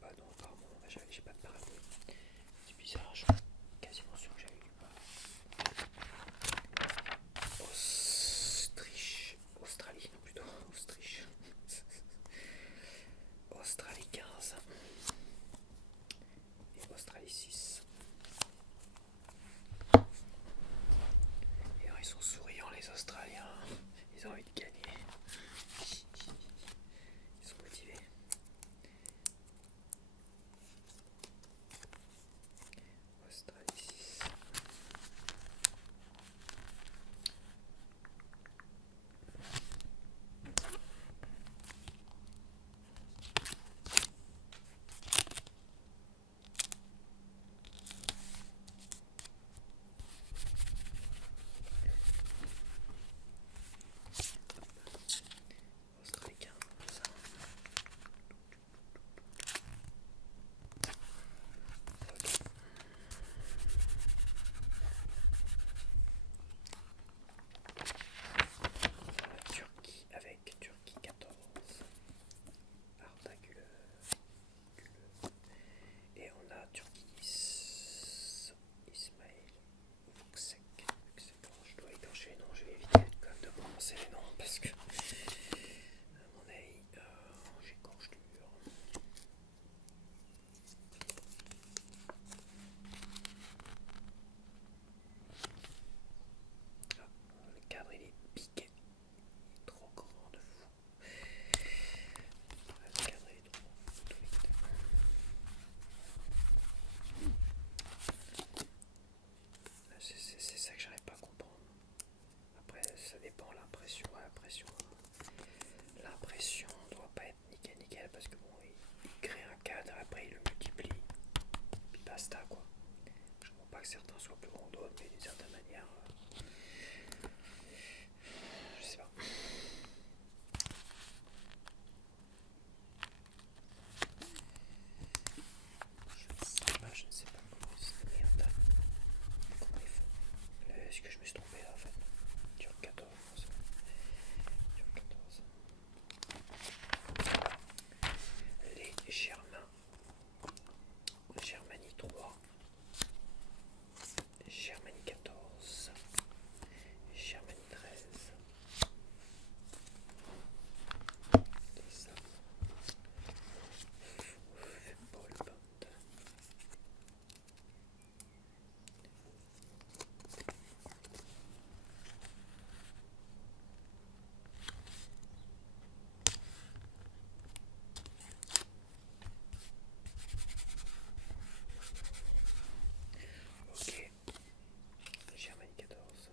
Bah non, apparemment, j'ai pas de parapluie. C'est bizarre, je suis quasiment sûr que j'avais du pain. Australie, non plutôt, Autriche. Australie 15 et Australie 6. Et alors, ils sont souriants les Australiens, ils ont envie de gagner. Ils sont motivés. Australie 6. Australie 15. Turquie avec Turquie 14. Arda et on a Turquie 10. Ismail Vuksek. Je dois écorcher les noms, je vais éviter quand même de prononcer les noms parce que à mon avis j'écorche dur. Le cadre il est piqué, il est trop grand de fou. Le cadre il est trop grand de tous les côtés. C'est ça que j'arrive pas à comprendre. Après ça dépend l'impression. L'impression doit pas être nickel parce que bon il crée un cadre, après il le multiplie, puis basta quoi. Je ne comprends pas que certains soient plus grands d'autres, mais d'une certaine manière, je sais pas. Je ne sais pas comment ils se merdent. Comment ils font. Est-ce que je me suis trompé là en fait? Turc 14, non, c'est bon. Turc 14. Les Germains. Germanie 3. Germanie 14. Germanie 13. Ça. Football band. Ok. Germanie 14.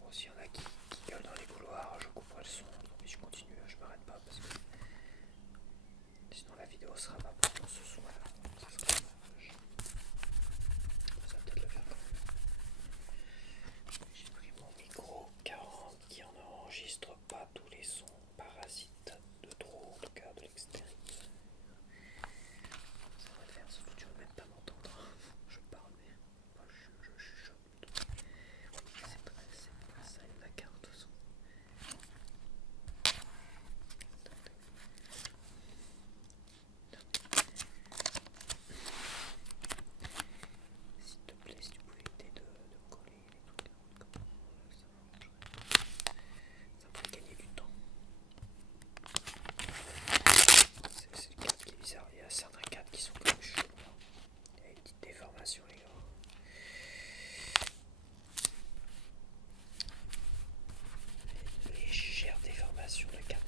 Bon, s'il y en a qui gueulent dans les couloirs, je couperai le son, mais je continue, je m'arrête pas parce que sinon la vidéo sera pas pour ce soir là. Ça sera dommage. Ça va peut-être le faire quand même. J'ai pris mon micro 40 qui en enregistre pas tous les sons parasites de trop, en tout cas de l'extérieur. Ça va le faire, surtout tu vas même pas m'entendre. Je parle mais je chuchote. C'est pas ça, il y en a 40 sons. S'il te plaît, si tu pouvais éviter de coller les trucs, comment ça m'arrangerait. Ça me fait gagner du temps. C'est le cadre qui est bizarre. Il y a certains cadres qui sont comme chelous. Il y a une petite déformation, les gars. Une légère déformation de cadre.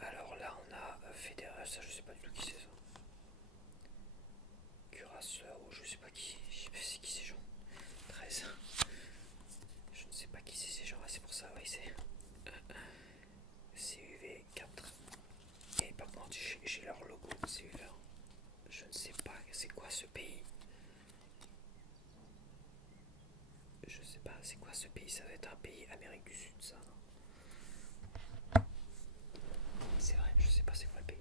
Alors là, on a Fédéral, ça je sais pas du tout qui c'est ça. Curaçao, je sais pas qui. Je sais pas c'est qui ces gens. 13. Je ne sais pas qui c'est ces gens. C'est pour ça, oui, c'est CUV 4. Et par contre, j'ai leur logo CUV 1. Je ne sais pas c'est quoi ce pays. Je sais pas c'est quoi ce pays. Ça va être un pays Amérique du Sud, ça, non? C'est vrai, je sais pas c'est quoi le pays.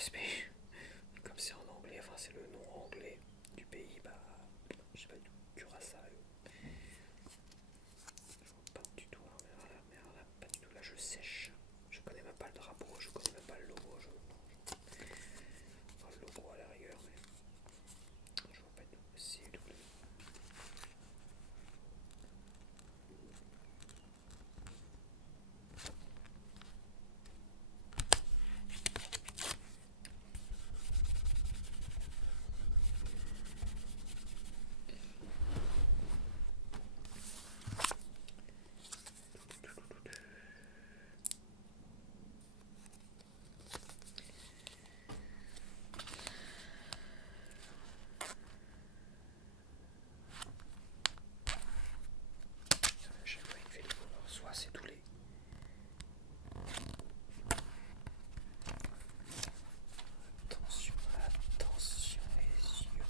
respect. Comme c'est en anglais, enfin c'est le nom anglais du pays, bah je sais pas du tout, Curaçao. Je vois pas du tout, mais alors là, pas du tout, là je sèche. Je connais même pas le drapeau, je connais même pas le logo. Enfin, le logo à la rigueur, mais je vois pas du tout. C'est double. Chaque fois il fait le couleur, soit c'est tous les. Attention, attention les yeux.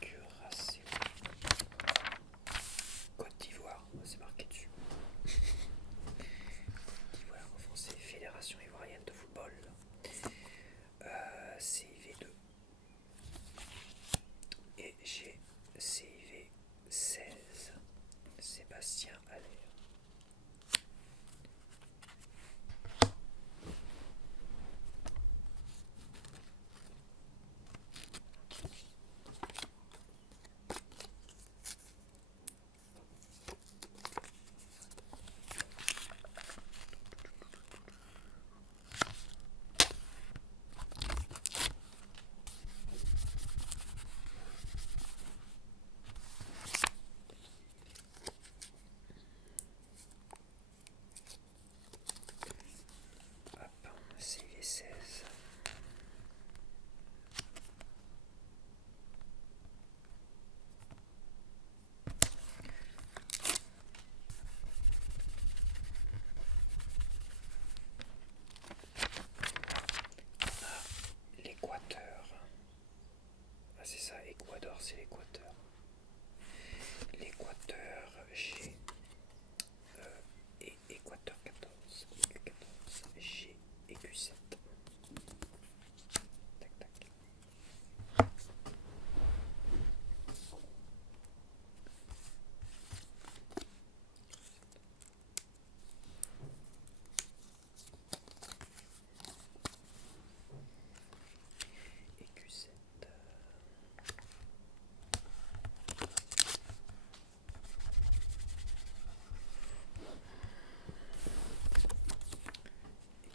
Curaçao. Côte d'Ivoire, c'est marqué dessus. Côte d'Ivoire en français, Fédération Ivoirienne de Football. CIV2. Et j'ai CIV16. Sébastien Allaire. Hop, CV16. L'Équateur. Ah, c'est ça, Équateur, c'est l'Équateur. L'Équateur, j'ai et Équateur 14. EQ14. J'ai EQ7. Tac tac. EQ7.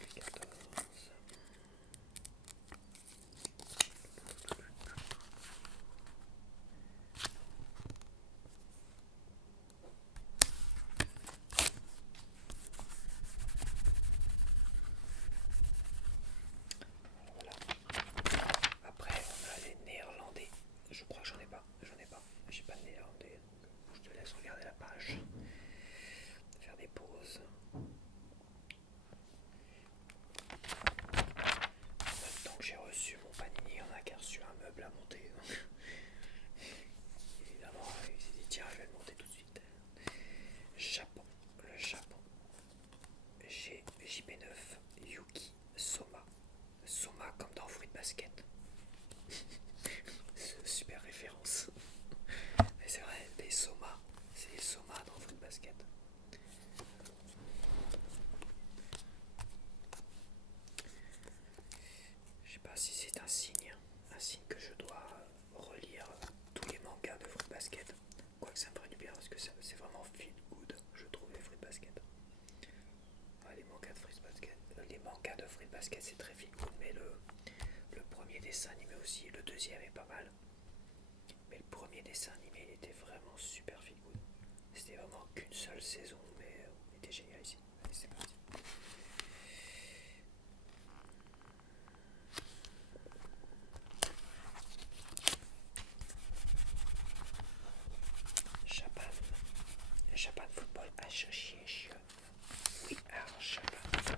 EQ14. Voilà. Après, on a les néerlandais. Je crois que j'en ai pas. J'ai pas de néerlandais. Donc je te laisse regarder la page. Faire des pauses. Maintenant que j'ai reçu mon panini, on a qu'à reçu un meuble à monter. Donc évidemment, il s'est dit tiens, je vais le monter tout de suite. Japon. Le Japon. J'ai JP9, Yuki, Soma. Soma comme dans Fruit Basket. Super référence. Mais c'est vrai, les Soma, c'est les Soma dans Fruit Basket. Je sais pas si c'est un signe que je dois relire tous les mangas de Fruit Basket. Quoique ça me ferait du bien parce que c'est vraiment feel good, je trouve, les Fruit Basket. Ouais, les mangas de Fruit Basket c'est très feel good, mais le premier dessin animé aussi, le deuxième est pas mal. Mais le premier dessin animé il était vraiment super feel good. C'était vraiment qu'une seule saison, mais il était génial ici. Allez, c'est parti. Japan Football Association. We are Japan.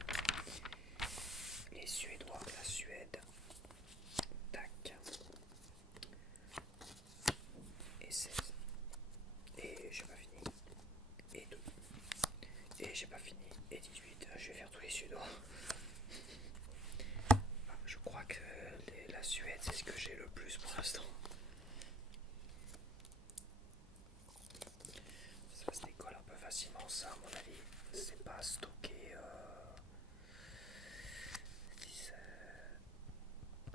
Les Suédois, la Suède. Tac. Et 16. Et j'ai pas fini. Et 2. Et j'ai pas fini. Et 18. Je vais faire tous les Suédois. crois que la Suède, c'est ce que j'ai le plus pour l'instant. Ça se décolle un peu facilement, ça, à mon avis. C'est pas stocké. À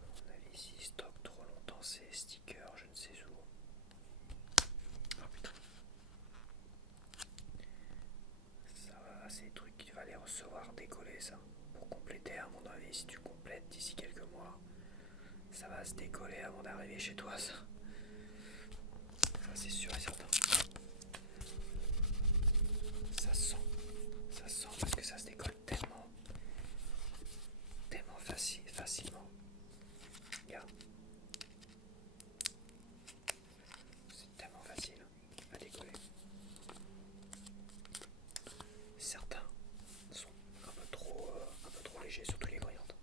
mon avis, s'il stocke trop longtemps ces stickers, je ne sais où. Oh putain. Ça va, c'est des trucs que tu vas les recevoir décoller, ça. Pour compléter, à mon avis, si tu complètes d'ici quelques mois, ça va se décoller avant d'arriver chez toi, ça. Ça, c'est sûr et certain. Ça sent parce que ça se décolle tellement facilement. Regarde. C'est tellement facile à décoller. Certains sont un peu trop légers, surtout les brillantes.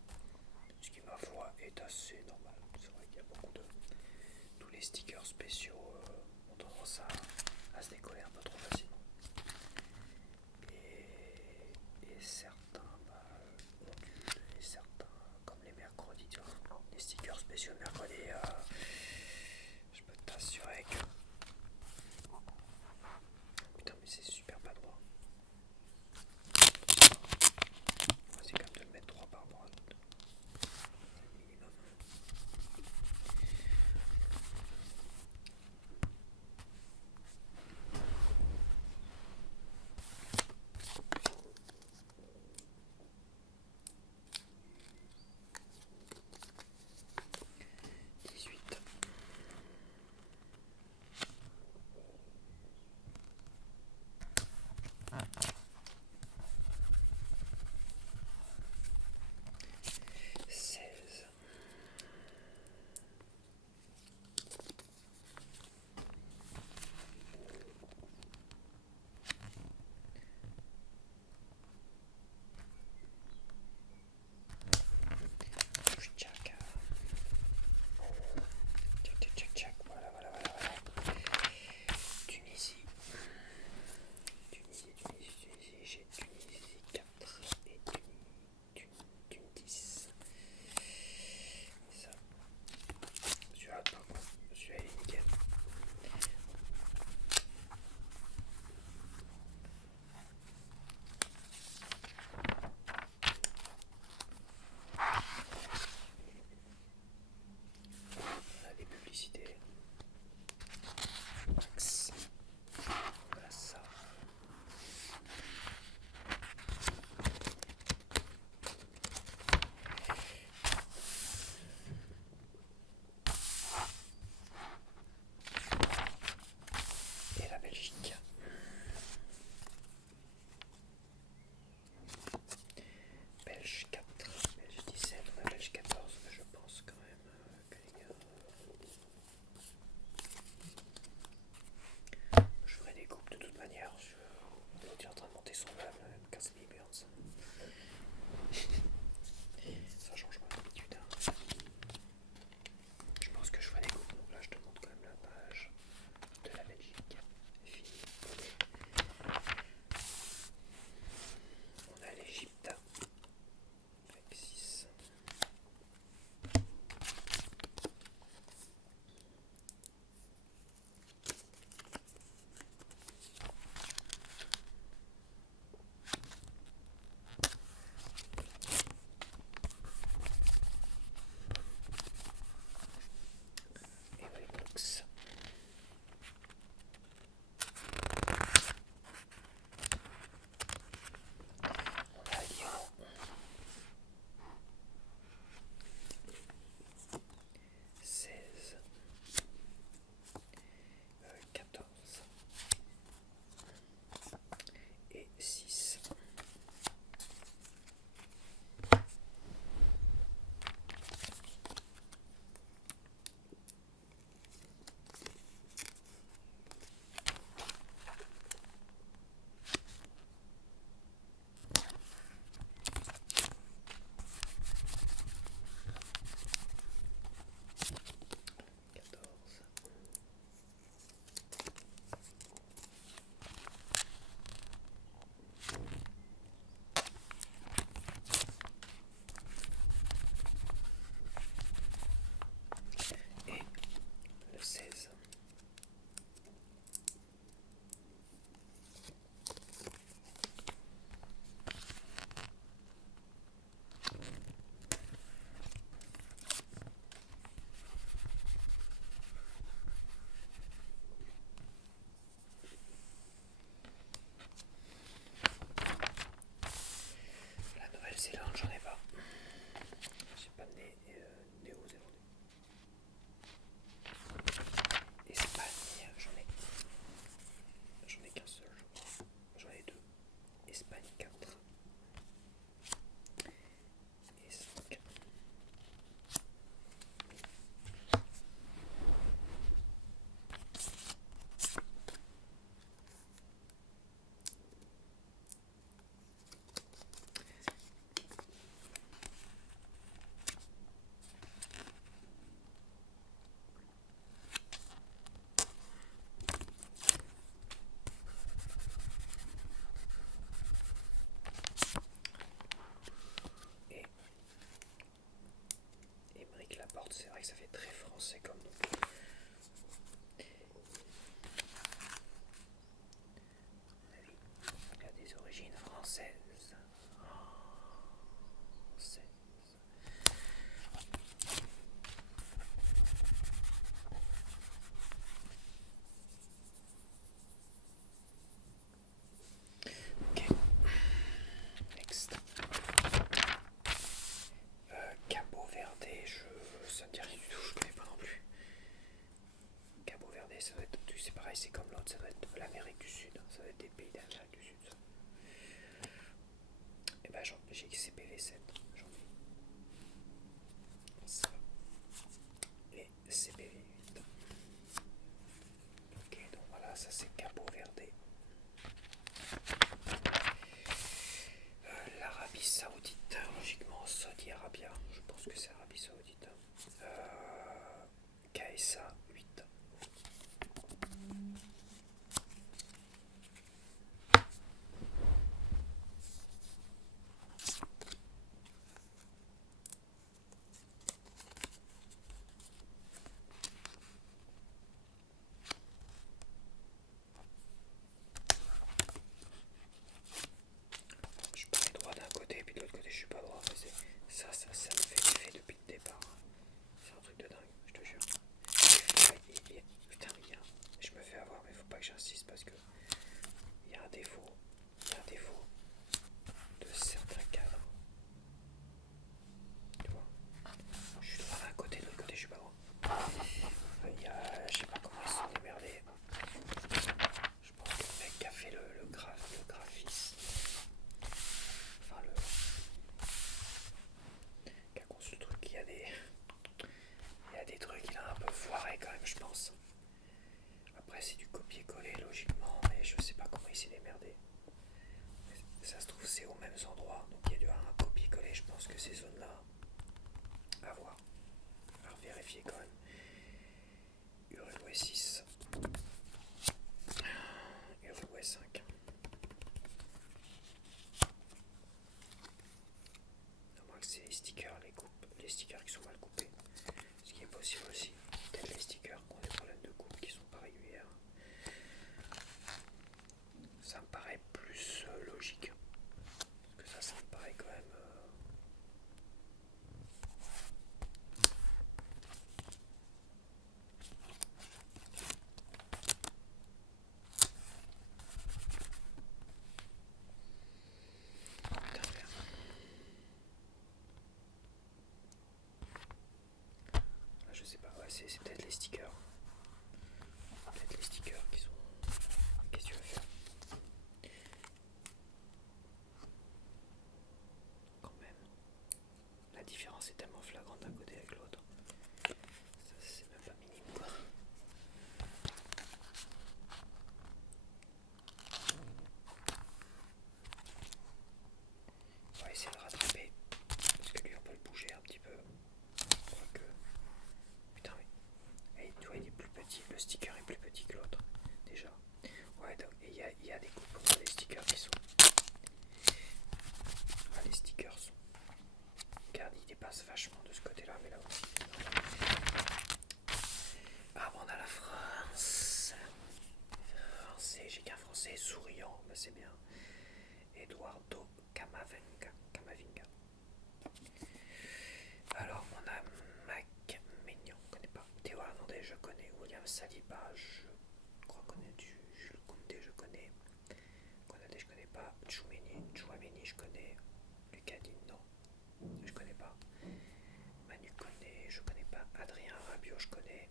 Ce qui, ma foi, est assez normal. C'est vrai qu'il y a beaucoup de... Tous les stickers spéciaux ont tendance à se décoller un peu trop facilement. Et certains ondules, et certains, comme les mercredis, tu vois, les stickers spéciaux de mercredi, je peux t'assurer que... Putain, mais c'est super pas droit. On va essayer quand même de le mettre droit par rapport à l'autre. C'est le minimum. les 7 janvier. Ça. Et CBV 8. Ok, donc voilà, ça c'est Cabo Verde. L'Arabie Saoudite, logiquement Saudi Arabia, je pense que c'est Arabie Saoudite. KSA 8. Je parlais droit d'un côté et puis de l'autre côté je suis pas droit. Ça me fait l'effet depuis le départ. C'est un truc de dingue, je te jure. Putain, je me fais avoir, mais faut pas que j'insiste parce que il y a un défaut. Il y a un défaut de certains cadres. Tu vois, je suis droit d'un côté, de l'autre côté je suis pas droit. Je sais pas comment ils se sont démerdés. Je pense que le mec qui a fait le graphisme, enfin qui a conçu le truc, il y a des trucs, il a un peu foiré quand même, je pense. Après c'est du copier-coller logiquement, mais je sais pas comment il s'est démerdé. Ça se trouve c'est aux mêmes endroits, donc il y a dû avoir un copier-coller, je pense que ces zones-là, à voir, à vérifier quand même. Uruguay 6, Uruguay 5. À moins que c'est les stickers, les stickers qui sont mal coupés. Ce qui est possible aussi. Peut-être les stickers qui ont des problèmes de coupe qui sont pas régulières. Ça me paraît plus logique. Parce que ça me paraît quand même. Putain, merde. Là, je sais pas, ouais, c'est peut-être les stickers. Peut-être les stickers qui sont. Qu'est-ce que tu veux faire? Quand même. La différence est tellement flagrante d'un côté avec l'autre. Ça, c'est même pas minime, quoi. On va essayer de le rattraper. Parce que lui, on peut le bouger un petit peu. Quoique. Putain, oui. Et tu vois, il est plus petit. Le sticker est plus petit que l'autre. Déjà. Ouais, donc il y a des coupes. On a des stickers qui sont. Ah, les stickers sont. Regarde, il dépasse vachement de ce côté-là, mais là aussi. Ah, bon, on a la France. Français, j'ai qu'un français souriant, bah c'est bien. Eduardo Camavinga. Alors, on a Mac Maignan, je connais pas. Théo Hernandez, je connais. William Saliba, je crois connaître. Jules Koundé, je connais. Konate, je connais pas. Chouameni, je connais. Lucadine, non, je connais pas. Manu Koné, je connais pas. Adrien Rabiot, je connais.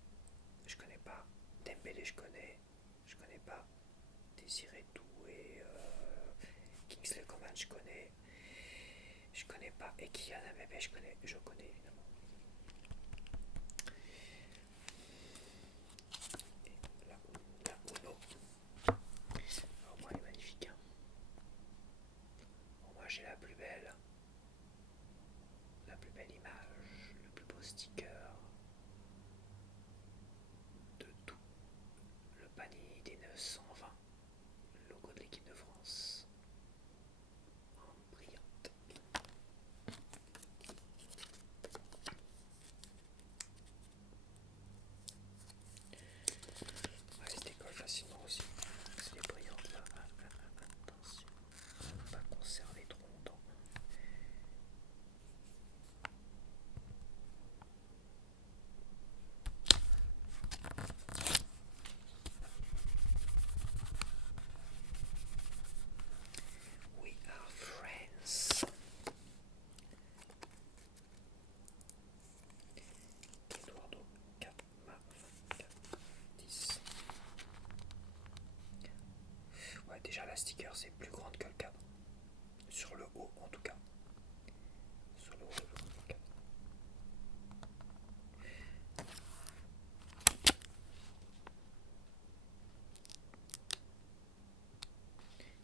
Je connais pas. Dembélé, je connais. Je connais pas. Désiré Doué, Kingsley Coman, je connais. Je connais pas. Et Kylian Mbappé, je connais évidemment. Et la Uno. Alors moi, elle est magnifique. Hein. Bon, moi, j'ai la plus belle image, le plus beau sticker de tout. Le panier des 920, le logo de l'équipe de France, en brillante. Ouais, elle se décolle facilement aussi. C'est les brillantes là. Attention, ne pas conserver trop longtemps.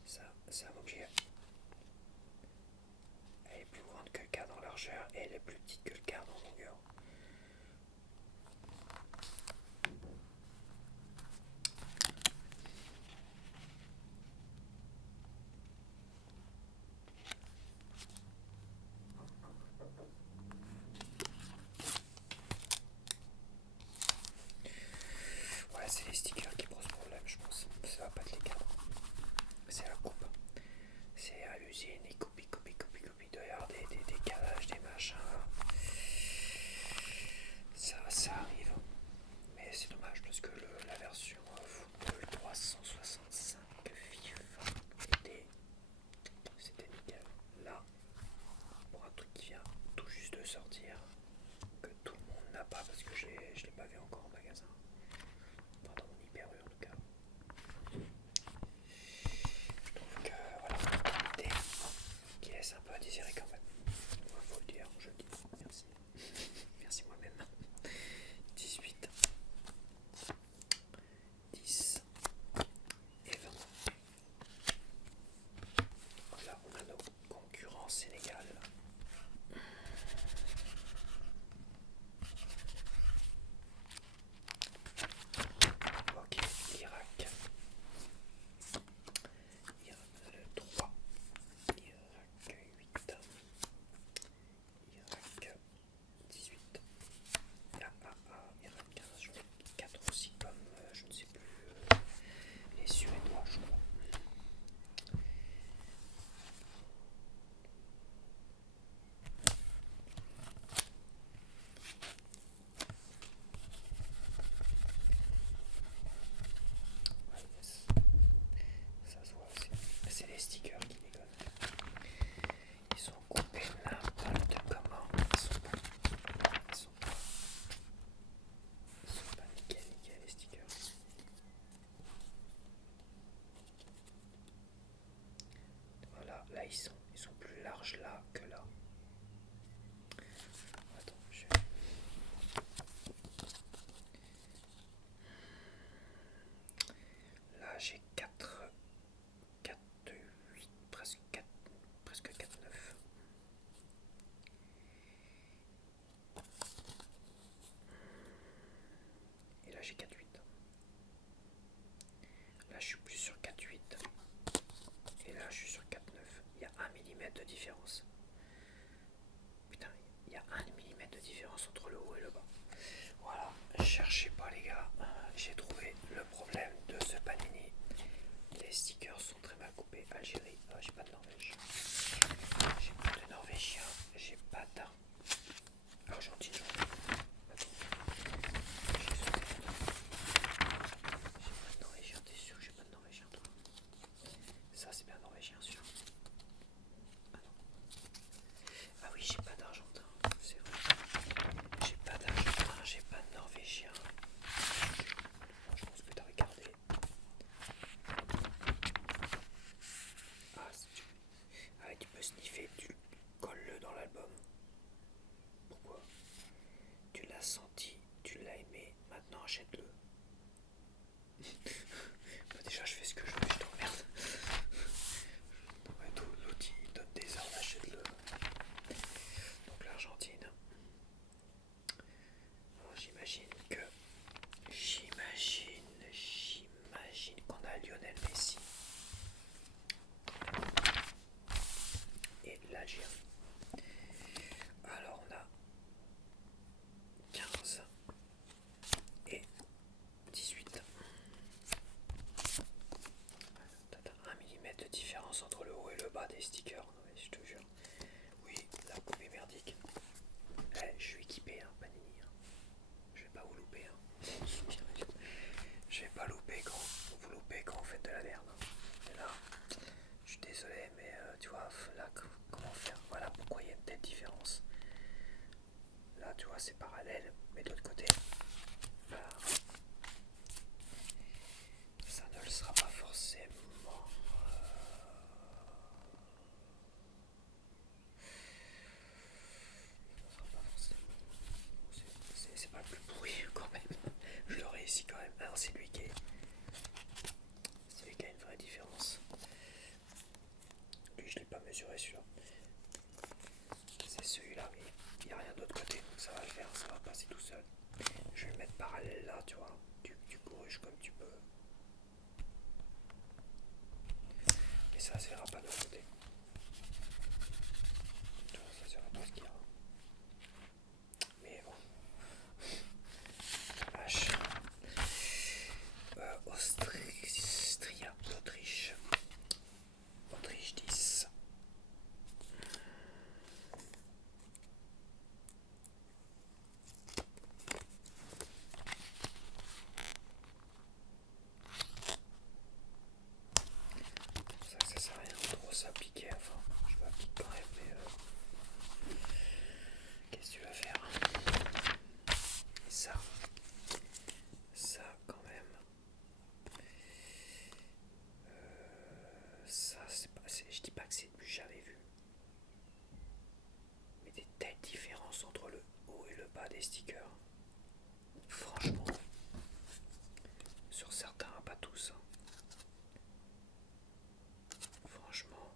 Ça, c'est un objet. Elle est plus grande que le cadre en largeur et elle est plus petite que le cadre en longueur. Ouais, c'est les stickers qui posent problème, je pense. Ça va pas être les cadres. C'est la coupe. C'est à l'usine, ils coupent, il doit y avoir des décalages, des machins. Ça arrive. Mais c'est dommage parce que la version Football 365 FIFA c'était nickel. Là, pour un truc qui vient tout juste de sortir, que tout le monde n'a pas parce que je l'ai pas vu encore en magasin. Enfin, dans mon hyper U en tout cas. Donc voilà, une qualité qui laisse un peu à désirer quand même. Faut le dire, je le dis. Merci. Merci moi-même. 18, 10 et 20. Voilà, on a nos concurrents Sénégal. Ok, Irak. Irak 3. Irak 8. Irak 18. Irak 15. J'en ai 4 aussi comme je ne sais plus les Suédois, je crois. Ouais, yes. Ça se voit aussi. C'est les stickers qui déconnent. Ils sont coupés n'importe comment. Ils sont pas nickel les stickers. Voilà, là ils sont plus larges là que là. Attends, là j'ai 4, 8, presque 4, presque 4, 9. Et là j'ai 4, 8. Là je suis plus sur 4, 8. Et là je suis sur 4, 9. Il y a 1 mm de différence. Putain, il y a 1 mm de différence entre le haut et le bas. Voilà, cherchez pas les gars. J'ai trouvé le problème de ce Panini. Les stickers sont très mal coupés. Algérie, j'ai pas de Norvège. J'ai pas de Norvégien. J'ai pas d'Argentine. J'ai pas de Norvégien, t'es sûr que j'ai pas de Norvégien toi? Ça c'est bien Norvégien sûr. Ah non. Ah oui, j'ai pas d'Argentin, c'est vrai. J'ai pas d'Argentin, j'ai pas de Norvégien. Moi je pense que t'as regardé. Ah, tu peux sniffer, tu colles-le dans l'album. Pourquoi? Tu l'as senti, tu l'as aimé, maintenant achète-le. Bah déjà je fais ce que je veux, je t'emmerde. Ouais, l'outil donne des ordres, achète-le. Donc l'Argentine. J'imagine qu'on a Lionel Messi. Et l'Algérie. Alors on a 15 et 18. T'as 1 mm de différence entre le haut et le bas des stickers. Non mais je te jure. Oui, la coupe est merdique. Je suis équipé, hein, Panini. Hein. Je vais pas vous louper. Hein. Je vais pas louper quand vous loupez quand vous faites de la merde. Et là, je suis désolé, mais tu vois, là, comment faire? Voilà pourquoi il y a une telle différence. Là, tu vois, c'est parallèle, mais de l'autre côté, bah, ça ne le sera pas forcément. passer tout seul. Je vais le mettre parallèle là, tu vois. Tu corriges comme tu peux. Mais ça ira pas de l'autre côté. Tu vois, ça ira pas ce qu'il y a. Mais bon. Vache. Austria, l'Autriche. Autriche 10. Ça sert à rien de trop s'appliquer. Enfin, je m'applique quand même, mais qu'est-ce que tu vas faire? Ça quand même. Ça, je dis pas que c'est du jamais vu. Mais des telles différences entre le haut et le bas des stickers. Franchement, sur certains, pas tous. Hein. Franchement,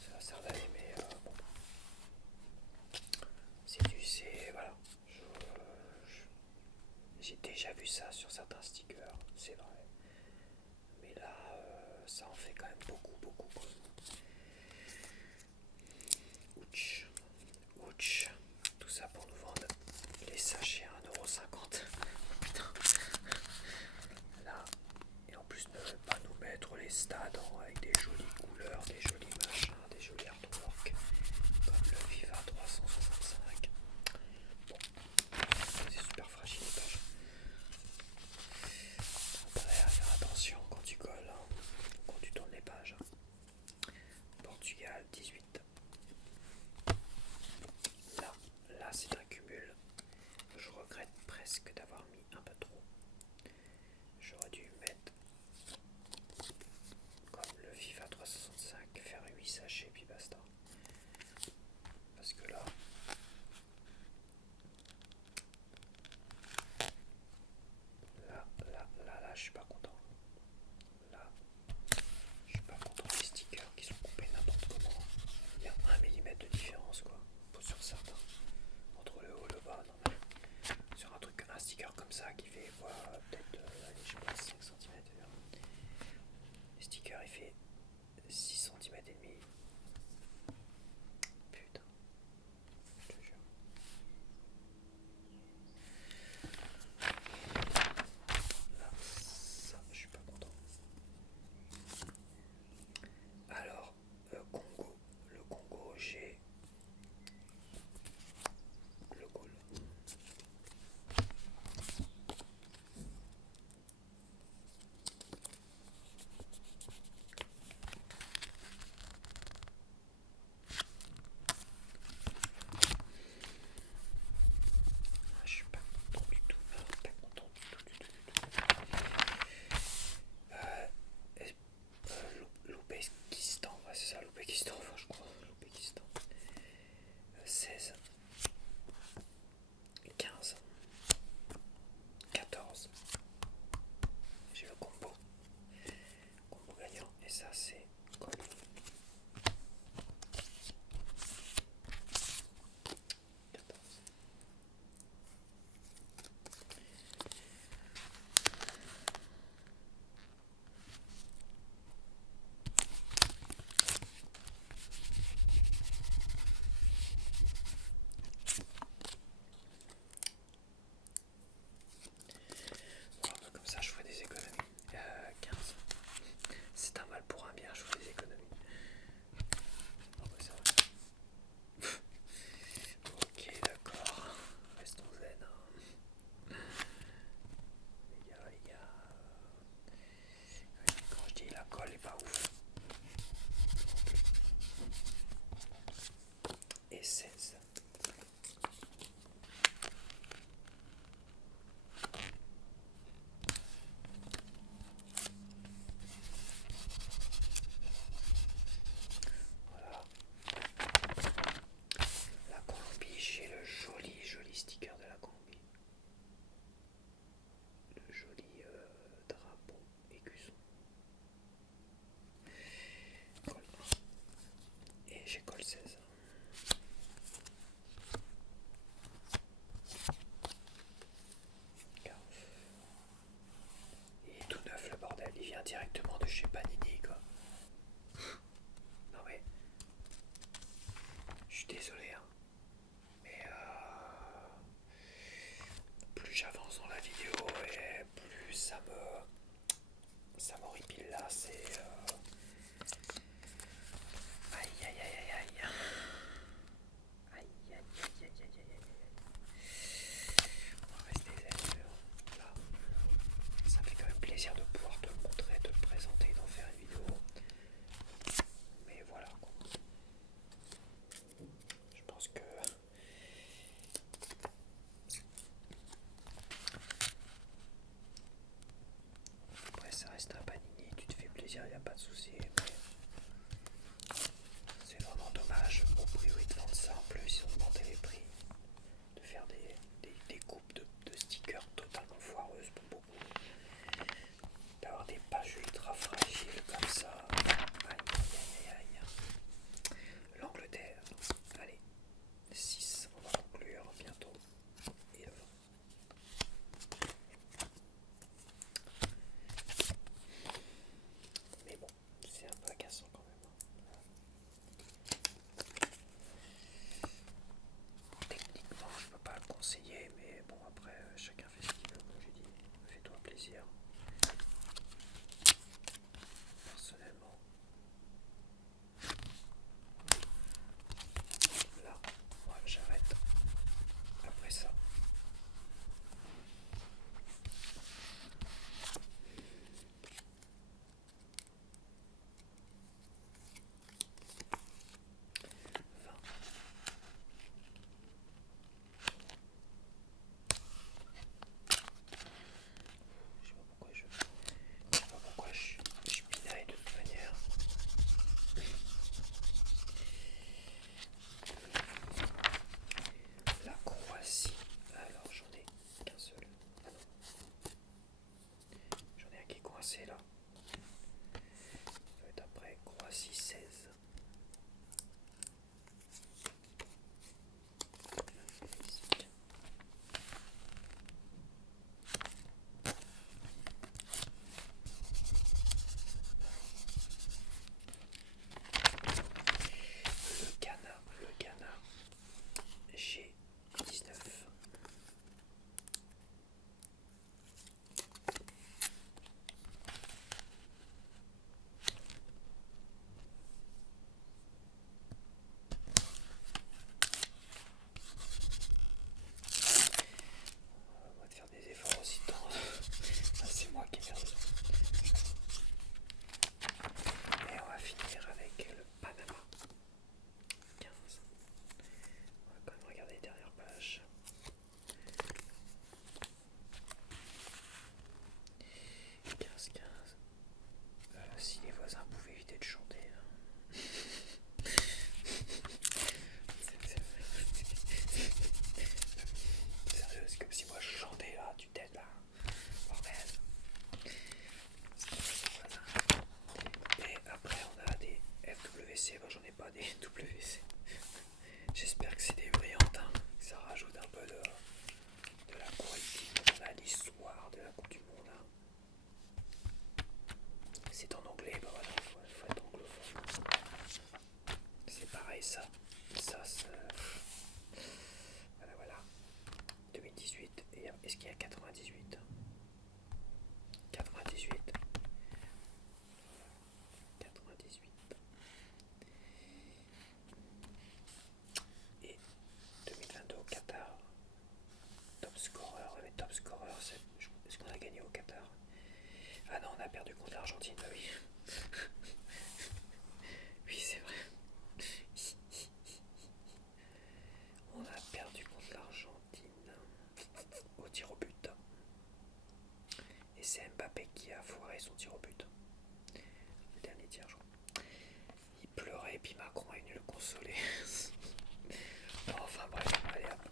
ça va servir d'aller, mais bon. C'est voilà. J'ai déjà vu ça sur certains stickers, c'est vrai. Mais là, ça en fait quand même beaucoup, beaucoup. Ouch. Ouch. Tout ça pour nous vendre les sachets à 1,50 €. Putain. Là. Et en plus ne pas nous mettre les stades avec des jolies couleurs, des jolis machins, des jolis artworks. Comme le FIFA 365. Bon. C'est super fragile les pages. Après à faire attention quand tu colles, hein, quand tu tournes les pages. Portugal 18. Là c'est un cumul. Je regrette presque d'avoir mis un peu trop. J'aurais dû mettre comme le des WC. J'espère que c'est des brillantes, hein. Ça rajoute un peu de la qualité à l'histoire de la Coupe du Monde. Hein. C'est en anglais, bah voilà, faut être anglophone. C'est pareil ça. Ça, voilà, voilà. 2018. Et est-ce qu'il y a 98? 98. 98. Et 2022 au Qatar. Top scorer. Mais top scorer, est-ce qu'on a gagné au Qatar? Ah non, on a perdu contre l'Argentine, bah oui. Oui, c'est vrai. On a perdu contre l'Argentine au tir au but. Et c'est Mbappé qui a foiré son tir au but. Le dernier tir, je crois. Il pleurait et puis Macron est venu le consoler. Enfin bref, allez hop.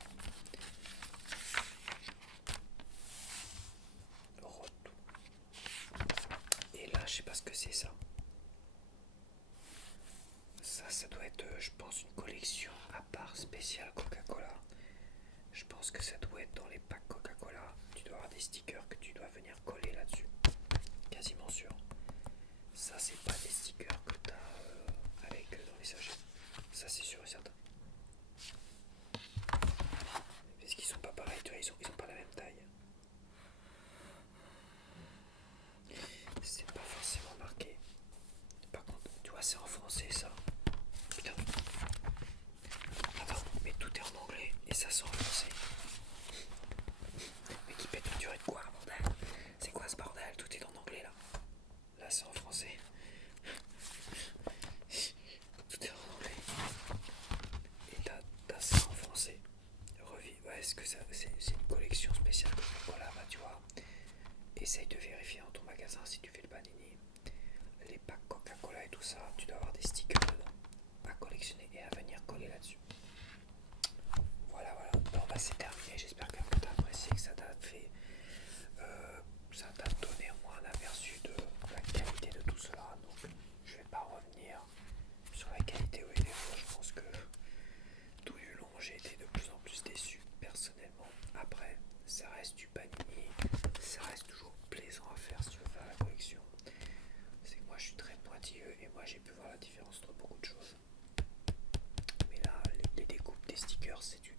Retour. Et là, je sais pas ce que c'est ça. Ça doit être, je pense, une collection à part spéciale Coca-Cola. Je pense que ça doit être dans les packs Coca-Cola. Tu dois avoir des stickers que tu dois venir coller là-dessus. Quasiment sûr. Ça, c'est pas des stickers que tu as avec dans les sachets. Ça, c'est sûr et certain. Parce qu'ils sont pas pareils, tu vois, ils ont pas la même taille. C'est pas forcément marqué. Par contre, tu vois, c'est en français ça. Putain. Attends, mais tout est en anglais et ça c'est en français. Mais qui pète une durée de quoi, bordel? C'est quoi ce bordel? Tout est en anglais là. Là c'est en français. Tout est en anglais. Et t'as ça en français. Ouais, est-ce que c'est une collection spéciale Coca-Cola? Bah tu vois. Essaye de vérifier dans ton magasin si tu fais le panini. Les packs Coca-Cola et tout ça, tu dois avoir des stickers dedans à collectionner et à venir coller là-dessus. Voilà, voilà. Bon bah c'est terminé. J'espère que tu as apprécié, que ça t'a fait, ça t'a donné au moins un aperçu de la qualité de tout cela. Donc je vais pas revenir sur la qualité ou les défauts. Je pense que tout du long j'ai été de plus en plus déçu personnellement. Après, ça reste du panini, ça reste toujours plaisant à faire si tu veux faire la collection. C'est que moi je suis très pointilleux et moi j'ai pu voir la différence entre beaucoup de choses. Mais là, les découpes des stickers, c'est une